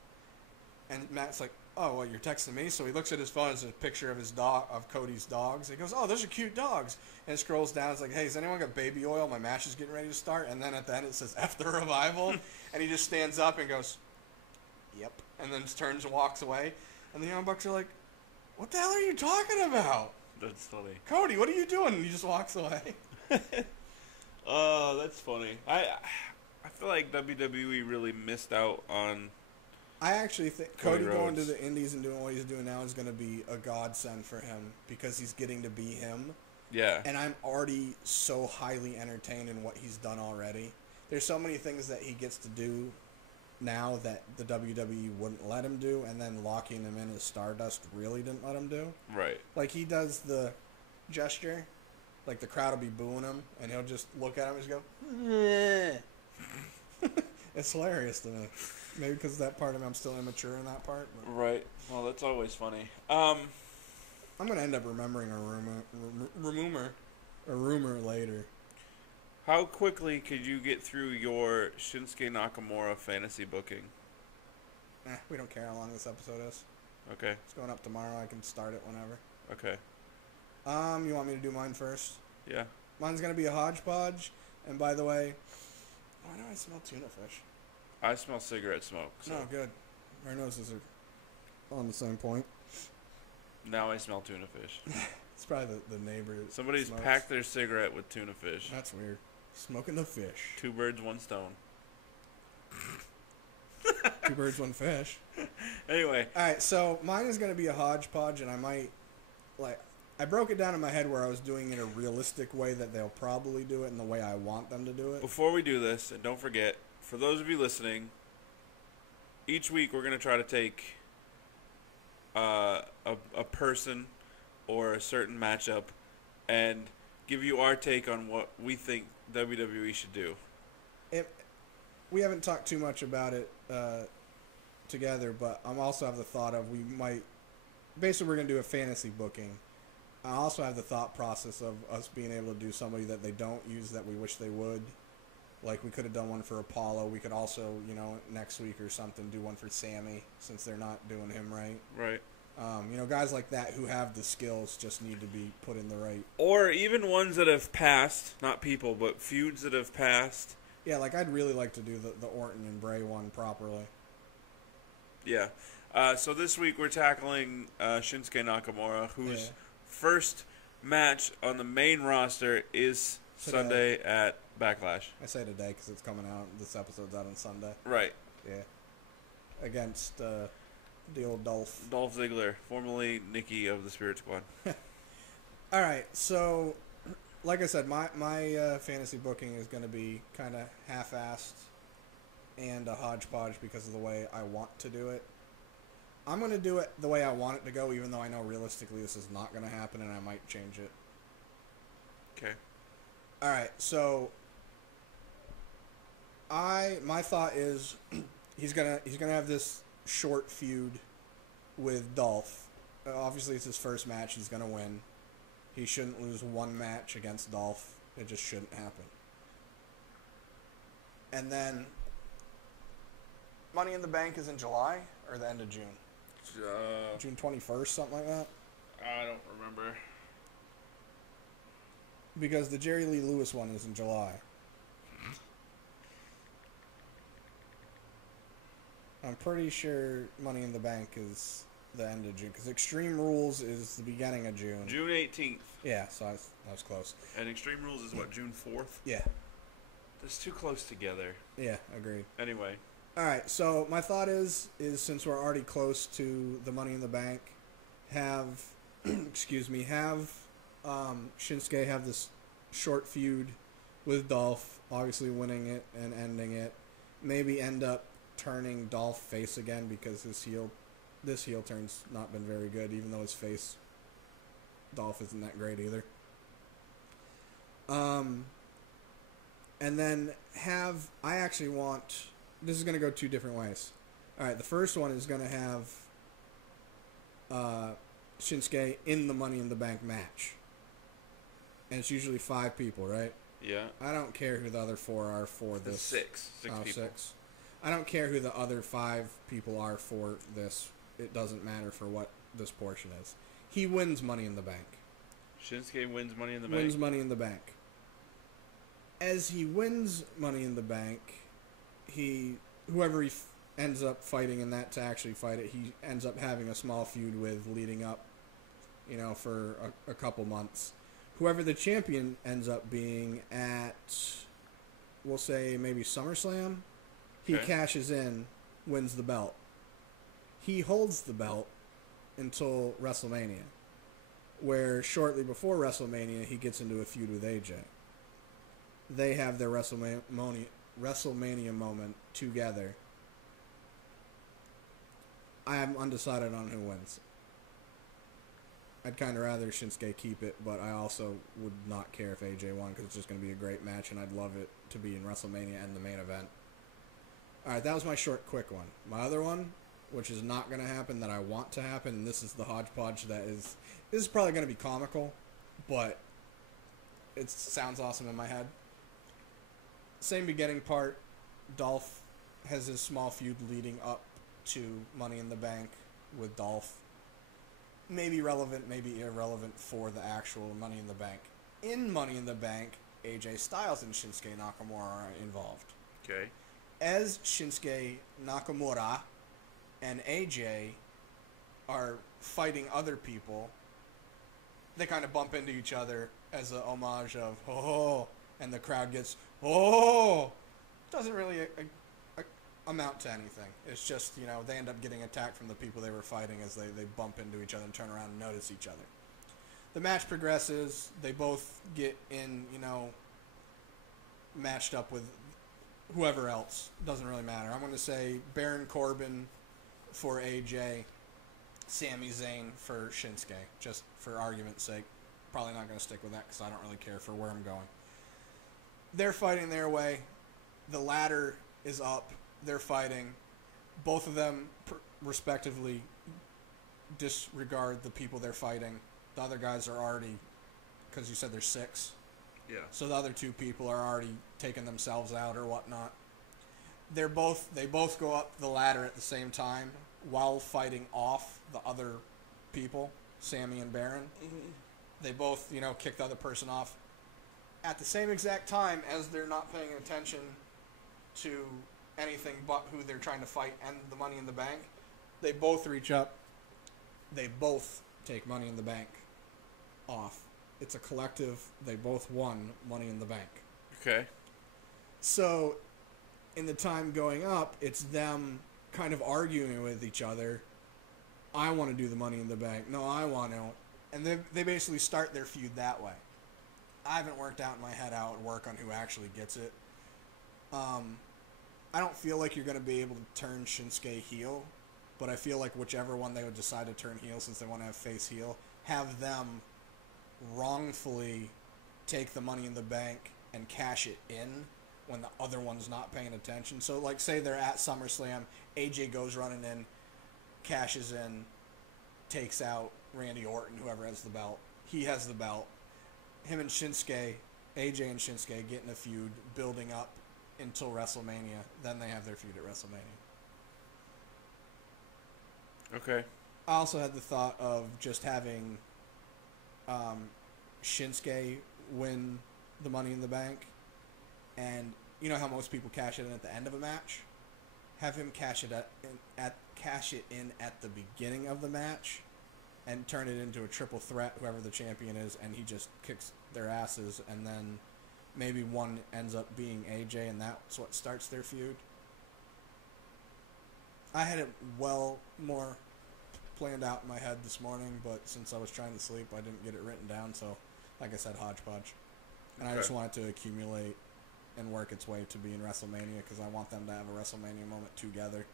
And Matt's like, oh, well, you're texting me? So he looks at his phone. There's a picture of his dog, of Cody's dogs. He goes, oh, those are cute dogs. And it scrolls down. It's like, hey, has anyone got baby oil? My match is getting ready to start. And then at the end it says, F the Revival. And he just stands up and goes, yep. And then just turns and walks away. And the Young Bucks are like, what the hell are you talking about? That's funny. Cody, what are you doing? And he just walks away. Oh, that's funny. I feel like WWE really missed out on... I actually think Cody going to the Indies and doing what he's doing now is going to be a godsend for him because he's getting to be him. Yeah. And I'm already so highly entertained in what he's done already. There's so many things that he gets to do now that the WWE wouldn't let him do, and then locking him in as Stardust really didn't let him do. Right. Like, he does the gesture, like the crowd will be booing him, and he'll just look at him and just go, It's hilarious to me. Maybe because that part of me, I'm still immature in that part. But Right. Well, that's always funny. I'm gonna end up remembering a rumor later. How quickly could you get through your Shinsuke Nakamura fantasy booking? We don't care how long this episode is. Okay. It's going up tomorrow. I can start it whenever. Okay. You want me to do mine first? Yeah. Mine's gonna be a hodgepodge. And by the way, why do I smell tuna fish? I smell cigarette smoke. So. No, good. Our noses are on the same point. Now I smell tuna fish. It's probably the neighbor. Somebody's smokes. packed their cigarette with tuna fish. That's weird. Smoking the fish. 2 birds, 1 stone. 2 birds, 1 fish. Anyway. Alright, so mine is going to be a hodgepodge, and I might, I broke it down in my head where I was doing it in a realistic way that they'll probably do it in the way I want them to do it. Before we do this, and don't forget, for those of you listening, each week we're going to try to take a person or a certain matchup and give you our take on what we think WWE should do. We haven't talked too much about it together, but I also have the thought of we might... Basically, we're going to do a fantasy booking. I also have the thought process of us being able to do somebody that they don't use that we wish they would. Like, we could have done one for Apollo. We could also, next week or something, do one for Sammy, since they're not doing him right. Right. Guys like that who have the skills just need to be put in the right... Or even ones that have passed, not people, but feuds that have passed. Yeah, I'd really like to do the Orton and Bray one properly. Yeah. So this week we're tackling Shinsuke Nakamura, whose first match on the main roster is Today. Sunday at Backlash. I say today because it's coming out. This episode's out on Sunday. Right. Yeah. Against the old Dolph. Dolph Ziggler, formerly Nikki of the Spirit Squad. All right, so like I said, my fantasy booking is going to be kind of half-assed and a hodgepodge because of the way I want to do it. I'm going to do it the way I want it to go, even though I know realistically this is not going to happen and I might change it. Okay. All right, so my thought is he's gonna have this short feud with Dolph. Obviously, it's his first match. He's gonna win. He shouldn't lose one match against Dolph. It just shouldn't happen. And then Money in the Bank is in July or the end of June. June 21st, something like that. I don't remember. Because the Jerry Lee Lewis one is in July. I'm pretty sure Money in the Bank is the end of June. Because Extreme Rules is the beginning of June. June 18th. Yeah, so I was close. And Extreme Rules is what, June 4th? Yeah. That's too close together. Yeah, agreed. Anyway. Alright, so my thought is since we're already close to the Money in the Bank, have Shinsuke have this short feud with Dolph, obviously winning it and ending it. Maybe end up turning Dolph face again because this heel turn's not been very good, even though his face Dolph isn't that great either. And then this is going to go 2 different ways. Alright, the first one is going to have Shinsuke in the Money in the Bank match. And it's usually 5 people, right? Yeah. I don't care who the other 4 are for this. 6 people. 6. I don't care who the other 5 people are for this. It doesn't matter for what this portion is. He wins Money in the Bank. Shinsuke wins Money in the Bank? Wins Money in the Bank. As he wins Money in the Bank, whoever he ends up fighting in that to actually fight it, he ends up having a small feud with leading up, for a couple months. Whoever the champion ends up being at, we'll say maybe SummerSlam, he cashes in, wins the belt. He holds the belt until WrestleMania, where shortly before WrestleMania, he gets into a feud with AJ. They have their WrestleMania moment together. I am undecided on who wins. I'd kind of rather Shinsuke keep it, but I also would not care if AJ won because it's just going to be a great match, and I'd love it to be in WrestleMania and the main event. All right, that was my short, quick one. My other one, which is not going to happen, that I want to happen, and this is the hodgepodge that is... This is probably going to be comical, but it sounds awesome in my head. Same beginning part. Dolph has his small feud leading up to Money in the Bank with Dolph. Maybe relevant, maybe irrelevant for the actual Money in the Bank. In Money in the Bank, AJ Styles and Shinsuke Nakamura are involved. Okay. As Shinsuke Nakamura and AJ are fighting other people, they kind of bump into each other as a homage of oh, and the crowd gets oh. Doesn't really amount to anything. It's just, you know, they end up getting attacked from the people they were fighting as they bump into each other and turn around and notice each other. The match progresses. They both get in, you know, matched up with whoever else. Doesn't really matter. I'm going to say Baron Corbin for AJ, Sami Zayn for Shinsuke, just for argument's sake. Probably not going to stick with that because I don't really care for where I'm going. They're fighting their way. The ladder is up. They're fighting. Both of them, respectively, disregard the people they're fighting. The other guys are already, because you said there's 6. Yeah. So the other 2 people are already taking themselves out or whatnot. They both go up the ladder at the same time while fighting off the other people, Sammy and Baron. Mm-hmm. They both, you know, kick the other person off. At the same exact time as they're not paying attention to anything but who they're trying to fight and the Money in the Bank, they both reach up. They both take Money in the Bank off. It's a collective. They both won Money in the Bank. Okay. So, in the time going up, it's them kind of arguing with each other. I want to do the Money in the Bank. No, I want to. And they basically start their feud that way. I haven't worked out in my head how it would work on who actually gets it. I don't feel like you're going to be able to turn Shinsuke heel, but I feel like whichever one they would decide to turn heel, since they want to have face heel, have them wrongfully take the Money in the Bank and cash it in when the other one's not paying attention. So, like, say they're at SummerSlam, AJ goes running in, cashes in, takes out Randy Orton, whoever has the belt. He has the belt. Him and Shinsuke, AJ and Shinsuke get in a feud, building up until WrestleMania. Then they have their feud at WrestleMania. Okay. I also had the thought of just having Shinsuke win the Money in the Bank. And you know how most people cash it in at the end of a match? Have him cash it in at the beginning of the match and turn it into a triple threat, whoever the champion is, and he just kicks their asses, and then maybe one ends up being AJ, and that's what starts their feud. I had it well more planned out in my head this morning, but since I was trying to sleep, I didn't get it written down, so like I said, hodgepodge. And okay. I just want it to accumulate and work its way to be in WrestleMania because I want them to have a WrestleMania moment together.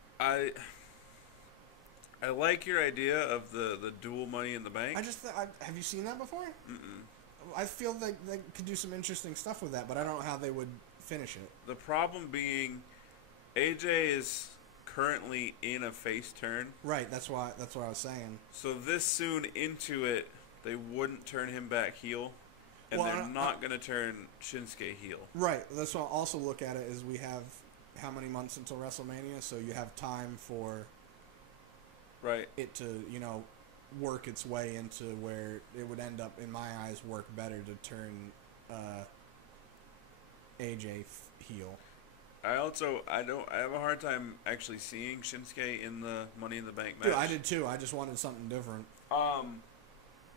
I like your idea of the dual Money in the Bank. Have you seen that before? Mm-mm. I feel like they could do some interesting stuff with that, but I don't know how they would finish it. The problem being, AJ is currently in a face turn. Right, that's what I was saying. So this soon into it, they wouldn't turn him back heel, and they're not going to turn Shinsuke heel. Right, that's why I also look at it as we have how many months until WrestleMania, so you have time for it to, you know, work its way into where it would end up, in my eyes, work better to turn AJ heel. I have a hard time actually seeing Shinsuke in the Money in the Bank match. Dude, I did too. I just wanted something different. I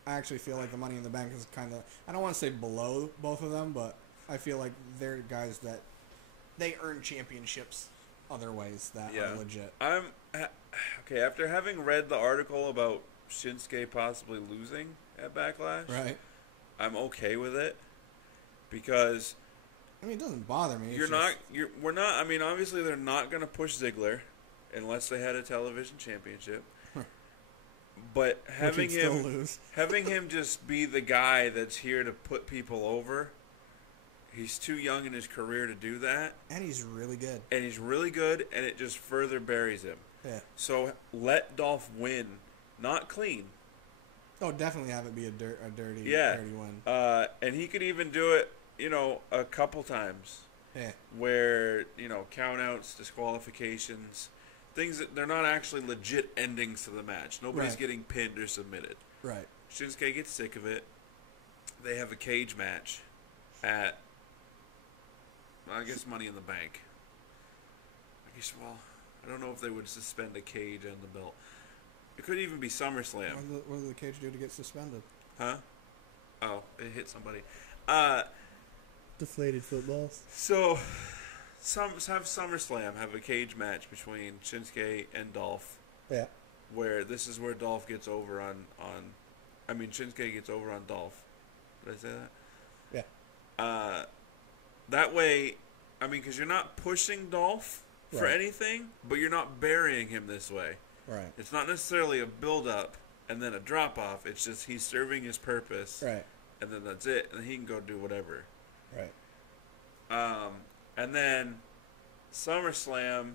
actually feel like the Money in the Bank is kind of, I don't want to say below both of them, but I feel like they're guys that they earn championships other ways that are legit. Okay, after having read the article about Shinsuke possibly losing at Backlash, right, I'm okay with it because I mean, it doesn't bother me. We're not. I mean, obviously they're not going to push Ziggler unless they had a television championship. But Which he'd still lose. having him just be the guy that's here to put people over, he's too young in his career to do that. And he's really good. And it just further buries him. Yeah. So let Dolph win, not clean. Oh, definitely have it be a dirty win. And he could even do it, a couple times. Yeah. Where, countouts, disqualifications, things that they're not actually legit endings to the match. Nobody's getting pinned or submitted. Right. Shinsuke gets sick of it. They have a cage match at, I guess, Money in the Bank. I don't know if they would suspend a cage and the belt. It could even be SummerSlam. What did the cage do to get suspended? Huh? Oh, it hit somebody. Deflated footballs. So, have SummerSlam have a cage match between Shinsuke and Dolph. Yeah. Where this is where Dolph gets over Shinsuke gets over on Dolph. Did I say that? Yeah. That way, because you're not pushing Dolph for anything, but you're not burying him this way. Right. It's not necessarily a build-up and then a drop-off. It's just he's serving his purpose. Right. And then that's it. And he can go do whatever. Right. And then SummerSlam,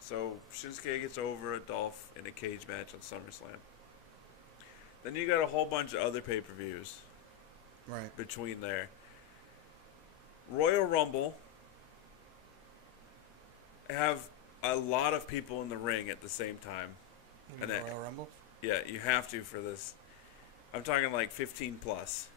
so Shinsuke gets over at Dolph in a cage match on SummerSlam. Then you got a whole bunch of other pay-per-views. Right. Between there. Royal Rumble, have a lot of people in the ring at the same time. And Royal Rumble? Yeah, you have to for this. I'm talking like 15 plus.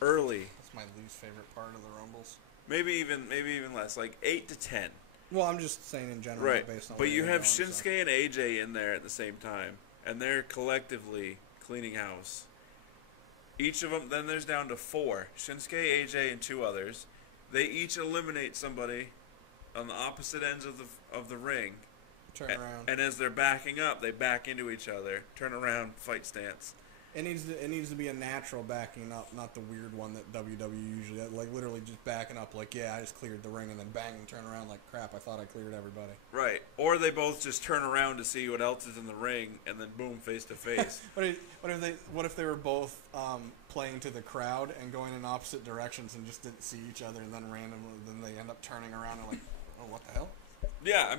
Early. That's my least favorite part of the Rumbles. Maybe even less, like 8 to 10. Well, I'm just saying in general, right. Based on but you have Shinsuke and AJ in there at the same time, and they're collectively cleaning house. Each of them, then there's down to 4. Shinsuke, AJ, and 2 others. They each eliminate somebody on the opposite ends of the ring. Turn around. And as they're backing up, they back into each other. Turn around, fight stance. It needs to be a natural backing up, not the weird one that WWE usually does. Like literally just backing up, like I just cleared the ring, and then bang and turn around like crap. I thought I cleared everybody. Right, or they both just turn around to see what else is in the ring, and then boom, face to face. What if they were both playing to the crowd and going in opposite directions and just didn't see each other, and then then they end up turning around and like, oh, what the hell? Yeah,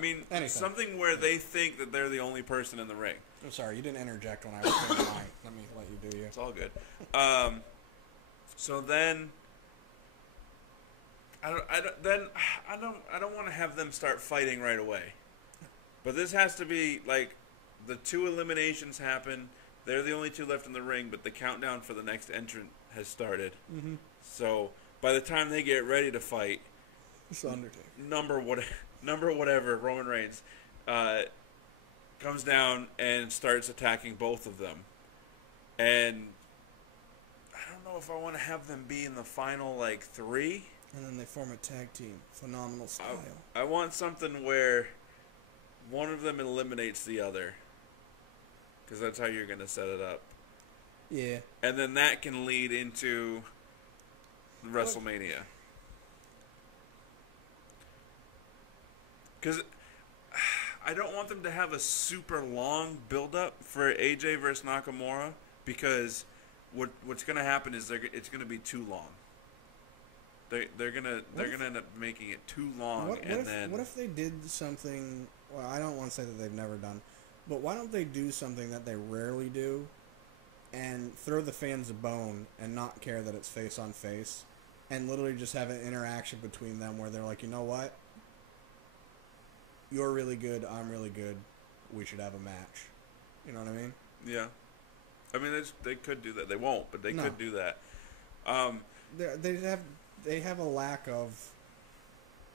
something where they think that they're the only person in the ring. I'm sorry, you didn't interject when I was saying mine. Let me let you do you. It's all good. So then, I don't want to have them start fighting right away. But this has to be like the 2 eliminations happen. They're the only 2 left in the ring, but the countdown for the next entrant has started. Mm-hmm. So by the time they get ready to fight, it's Undertaker. Number whatever, Roman Reigns, comes down and starts attacking both of them. And I don't know if I want to have them be in the final, 3. And then they form a tag team. Phenomenal style. I want something where one of them eliminates the other. Because that's how you're going to set it up. Yeah. And then that can lead into WrestleMania. Because I don't want them to have a super long build-up for AJ versus Nakamura, because what's going to happen is it's going to be too long. They're gonna end up making it too long. What if they did something? Well, I don't want to say that they've never done, but why don't they do something that they rarely do, and throw the fans a bone and not care that it's face on face, and literally just have an interaction between them where they're like, you know what? You're really good. I'm really good. We should have a match. You know what I mean? Yeah. They could do that. They won't, but they could do that. They have a lack of.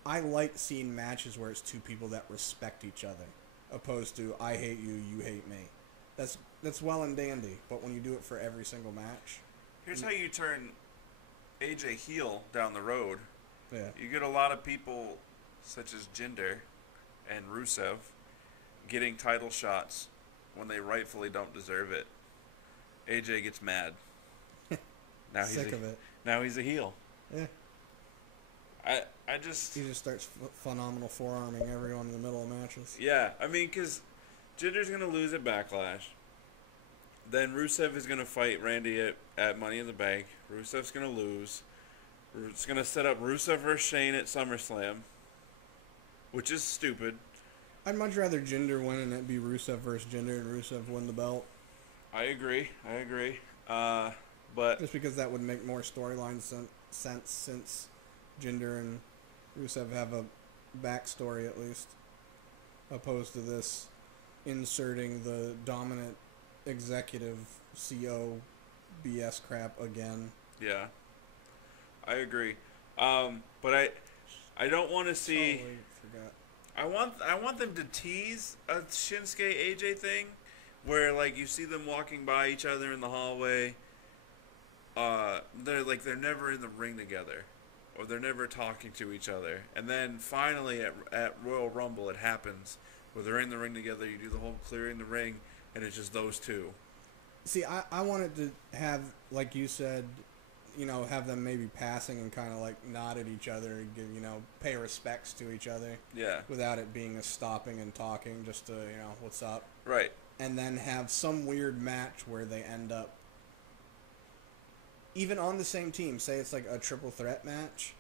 I like seeing matches where it's 2 people that respect each other, opposed to I hate you, you hate me. That's well and dandy, but when you do it for every single match, here's how you turn AJ heel down the road. Yeah. You get a lot of people such as Jinder and Rusev getting title shots when they rightfully don't deserve it. AJ gets mad. Now Sick of it. Now he's a heel. Yeah. I just... He just starts phenomenal forearming everyone in the middle of matches. Yeah, because Jinder's going to lose at Backlash. Then Rusev is going to fight Randy at Money in the Bank. Rusev's going to lose. It's going to set up Rusev versus Shane at SummerSlam, which is stupid. I'd much rather Jinder win and it be Rusev versus Jinder and Rusev win the belt. I agree. But just because that would make more storyline sense since Jinder and Rusev have a backstory at least, opposed to this inserting the dominant executive CO BS crap again. Yeah, I agree. But I don't want to see. Forgot. I want them to tease a Shinsuke AJ thing, where like you see them walking by each other in the hallway. They're never in the ring together, or they're never talking to each other. And then finally at Royal Rumble, it happens where they're in the ring together. You do the whole clearing the ring, and it's just those two. See, I wanted to have, like you said, have them maybe passing and kind of like nod at each other and give, pay respects to each other. Yeah. Without it being a stopping and talking, just to, what's up. Right. And then have some weird match where they end up even on the same team. Say it's like a triple threat match,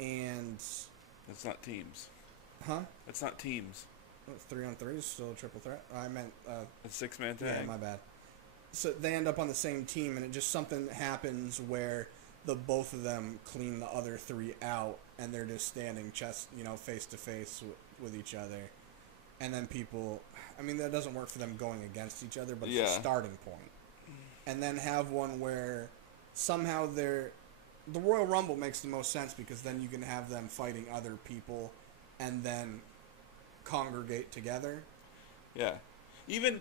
and that's not teams. Huh? That's not teams. 3-on-3 is still a triple threat. I meant a 6-man tag. Yeah, my bad. So they end up on the same team, and it just something happens where the both of them clean the other three out, and they're just standing face to face with each other. And then people, that doesn't work for them going against each other, but it's a starting point. And then have one where somehow the Royal Rumble makes the most sense, because then you can have them fighting other people and then congregate together. Yeah. Even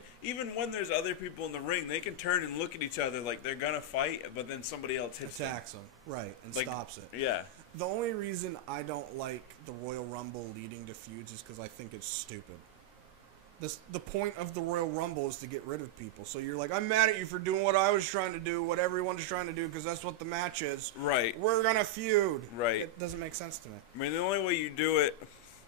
when there's other people in the ring, they can turn and look at each other like they're gonna fight, but then somebody else attacks them, right, and stops it. Yeah. The only reason I don't like the Royal Rumble leading to feuds is because I think it's stupid. The point of the Royal Rumble is to get rid of people. So you're like, I'm mad at you for doing what I was trying to do, what everyone's trying to do, because that's what the match is. Right. We're gonna feud. Right. It doesn't make sense to me. The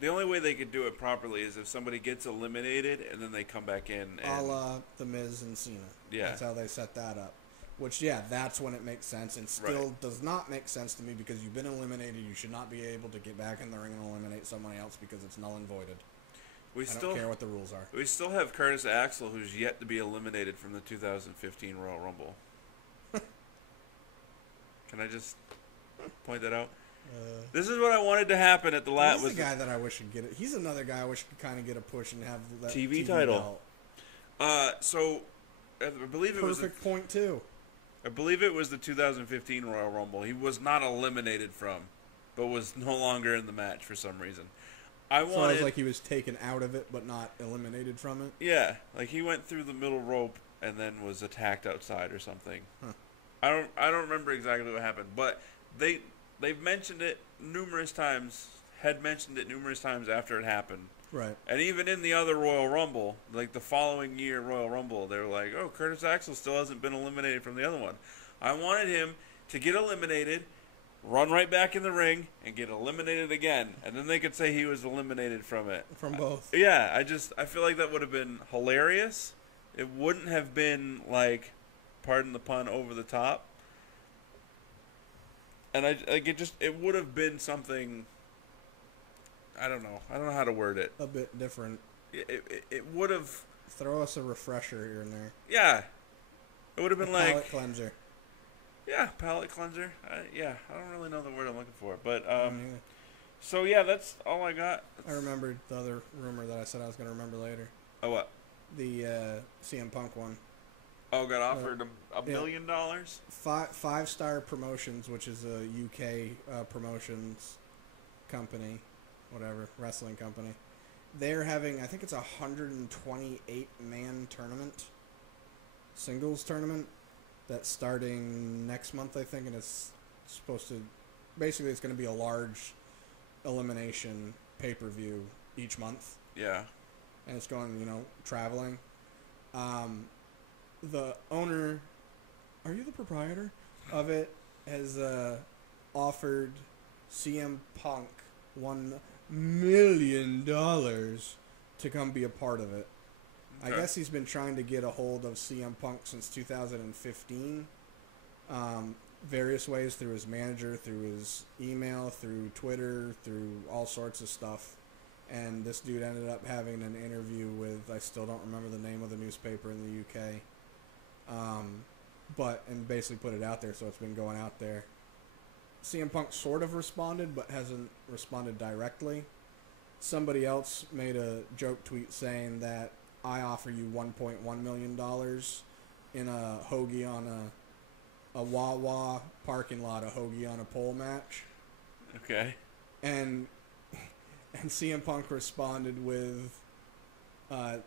only way they could do it properly is if somebody gets eliminated and then they come back in. A la The Miz and Cena. Yeah. That's how they set that up. Which, that's when it makes sense, and still does not make sense to me, because you've been eliminated. You should not be able to get back in the ring and eliminate somebody else, because it's null and voided. I don't care what the rules are. We still have Curtis Axel, who's yet to be eliminated from the 2015 Royal Rumble. Can I just point that out? This is what I wanted to happen at the last. He's the guy that I wish would get it. He's another guy I wish could kind of get a push and have that TV title. So, I believe it was perfect point too. I believe it was the 2015 Royal Rumble. He was not eliminated from, but was no longer in the match for some reason. So it was like he was taken out of it, but not eliminated from it? Yeah, like he went through the middle rope and then was attacked outside or something. Huh. I don't remember exactly what happened, but they've mentioned it numerous times, had mentioned it numerous times after it happened. Right. And even in the other Royal Rumble, like the following year Royal Rumble, they were like, oh, Curtis Axel still hasn't been eliminated from the other one. I wanted him to get eliminated, run right back in the ring, and get eliminated again. And then they could say he was eliminated from it. From both. Yeah, I feel like that would have been hilarious. It wouldn't have been, like, pardon the pun, over the top. And it would have been something, I don't know how to word it. A bit different. It would have. Throw us a refresher here and there. Yeah. It would have been like. Palate cleanser. Yeah, palate cleanser. I don't really know the word I'm looking for. But, so yeah, that's all I got. I remembered the other rumor that I said I was going to remember later. Oh, what? The CM Punk one. Oh, got offered $1 million? Five Star Promotions, which is a UK promotions company, whatever, wrestling company. They're having, I think it's a 128-man tournament, singles tournament, that's starting next month, I think, and it's supposed to, basically it's going to be a large elimination pay-per-view each month. Yeah. And it's going, traveling. The owner, are you the proprietor of it, has offered CM Punk $1 million to come be a part of it. I guess he's been trying to get a hold of CM Punk since 2015. Various ways, through his manager, through his email, through Twitter, through all sorts of stuff. And this dude ended up having an interview with, I still don't remember the name of the newspaper in the UK. And basically put it out there, so it's been going out there. CM Punk sort of responded, but hasn't responded directly. Somebody else made a joke tweet saying that I offer you $1.1 million in a hoagie on a Wawa parking lot, a hoagie on a pole match. Okay. And CM Punk responded with,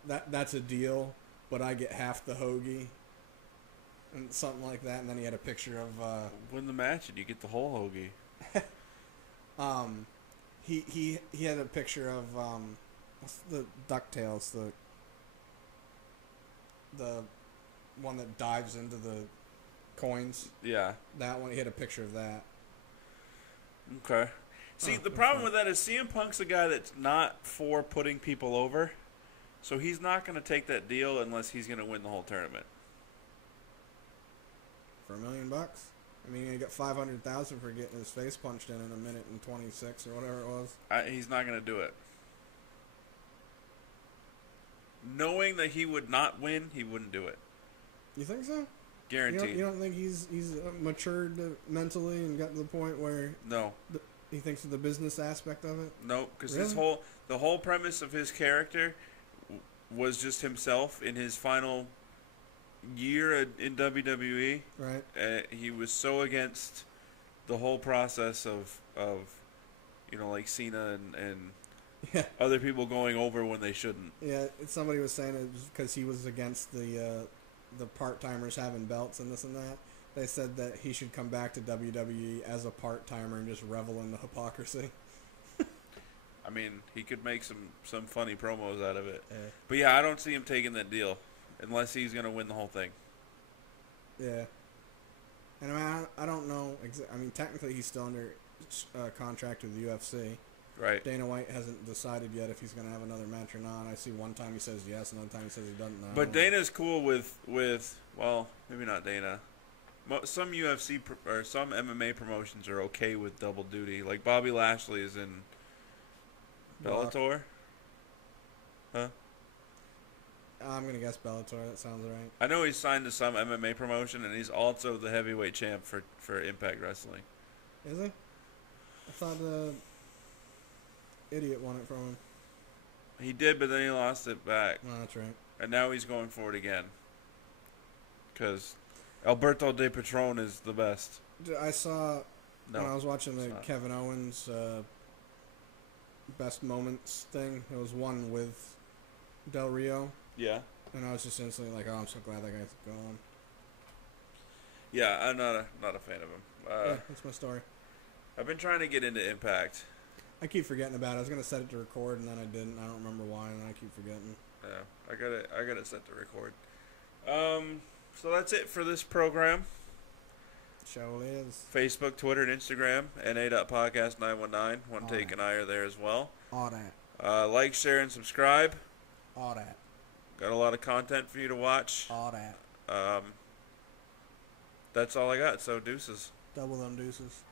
that's a deal, but I get half the hoagie. And something like that. And then he had a picture of... win the match and you get the whole hoagie. He had a picture of... what's the DuckTales? The one that dives into the coins. Yeah. That one. He had a picture of that. Okay. See, the problem with that is CM Punk's a guy that's not for putting people over, so he's not going to take that deal unless he's going to win the whole tournament. For $1 million? I mean, he got $500,000 for getting his face punched in a minute and 26 or whatever it was. He's not going to do it. Knowing that he would not win, he wouldn't do it. You think so? Guaranteed. You don't think he's matured mentally and got to the point where... No. He thinks of the business aspect of it? No, because really? the whole premise of his character was just himself in his final year in WWE. Right. He was so against the whole process of like Cena and other people going over when they shouldn't. Yeah, somebody was saying it was because he was against the part-timers having belts and this and that. They said that he should come back to WWE as a part-timer and just revel in the hypocrisy. I mean, he could make some funny promos out of it. Yeah. But yeah, I don't see him taking that deal unless he's going to win the whole thing. Yeah. And I mean, I don't know. I mean, technically he's still under contract with the UFC. Right. Dana White hasn't decided yet if he's going to have another match or not. I see one time he says yes, another time he says he doesn't know. But Dana's cool with well, maybe not Dana. Some UFC or some MMA promotions are okay with double duty. Like Bobby Lashley is in Bellator. Huh? I'm going to guess Bellator. That sounds right. I know he's signed to some MMA promotion, and he's also the heavyweight champ for Impact Wrestling. Is he? I thought Idiot won it from him. He did, but then he lost it back. Oh, that's right. And now he's going for it again. Because Alberto De Patron is the best. I saw when I was watching the Kevin Owens best moments thing. It was one with Del Rio. Yeah. And I was just instantly like, oh, I'm so glad that guy's gone. Yeah, I'm not a fan of him. Yeah, that's my story. I've been trying to get into Impact. I keep forgetting about it. I was gonna set it to record and then I didn't. I don't remember why, and I keep forgetting. Yeah, I got it set to record. So that's it for this program. Show is. Facebook, Twitter, and Instagram. NA.podcast919. One Take and I are there as well. All that. Like, share, and subscribe. All that. Got a lot of content for you to watch. All that. That's all I got. So deuces. Double them deuces.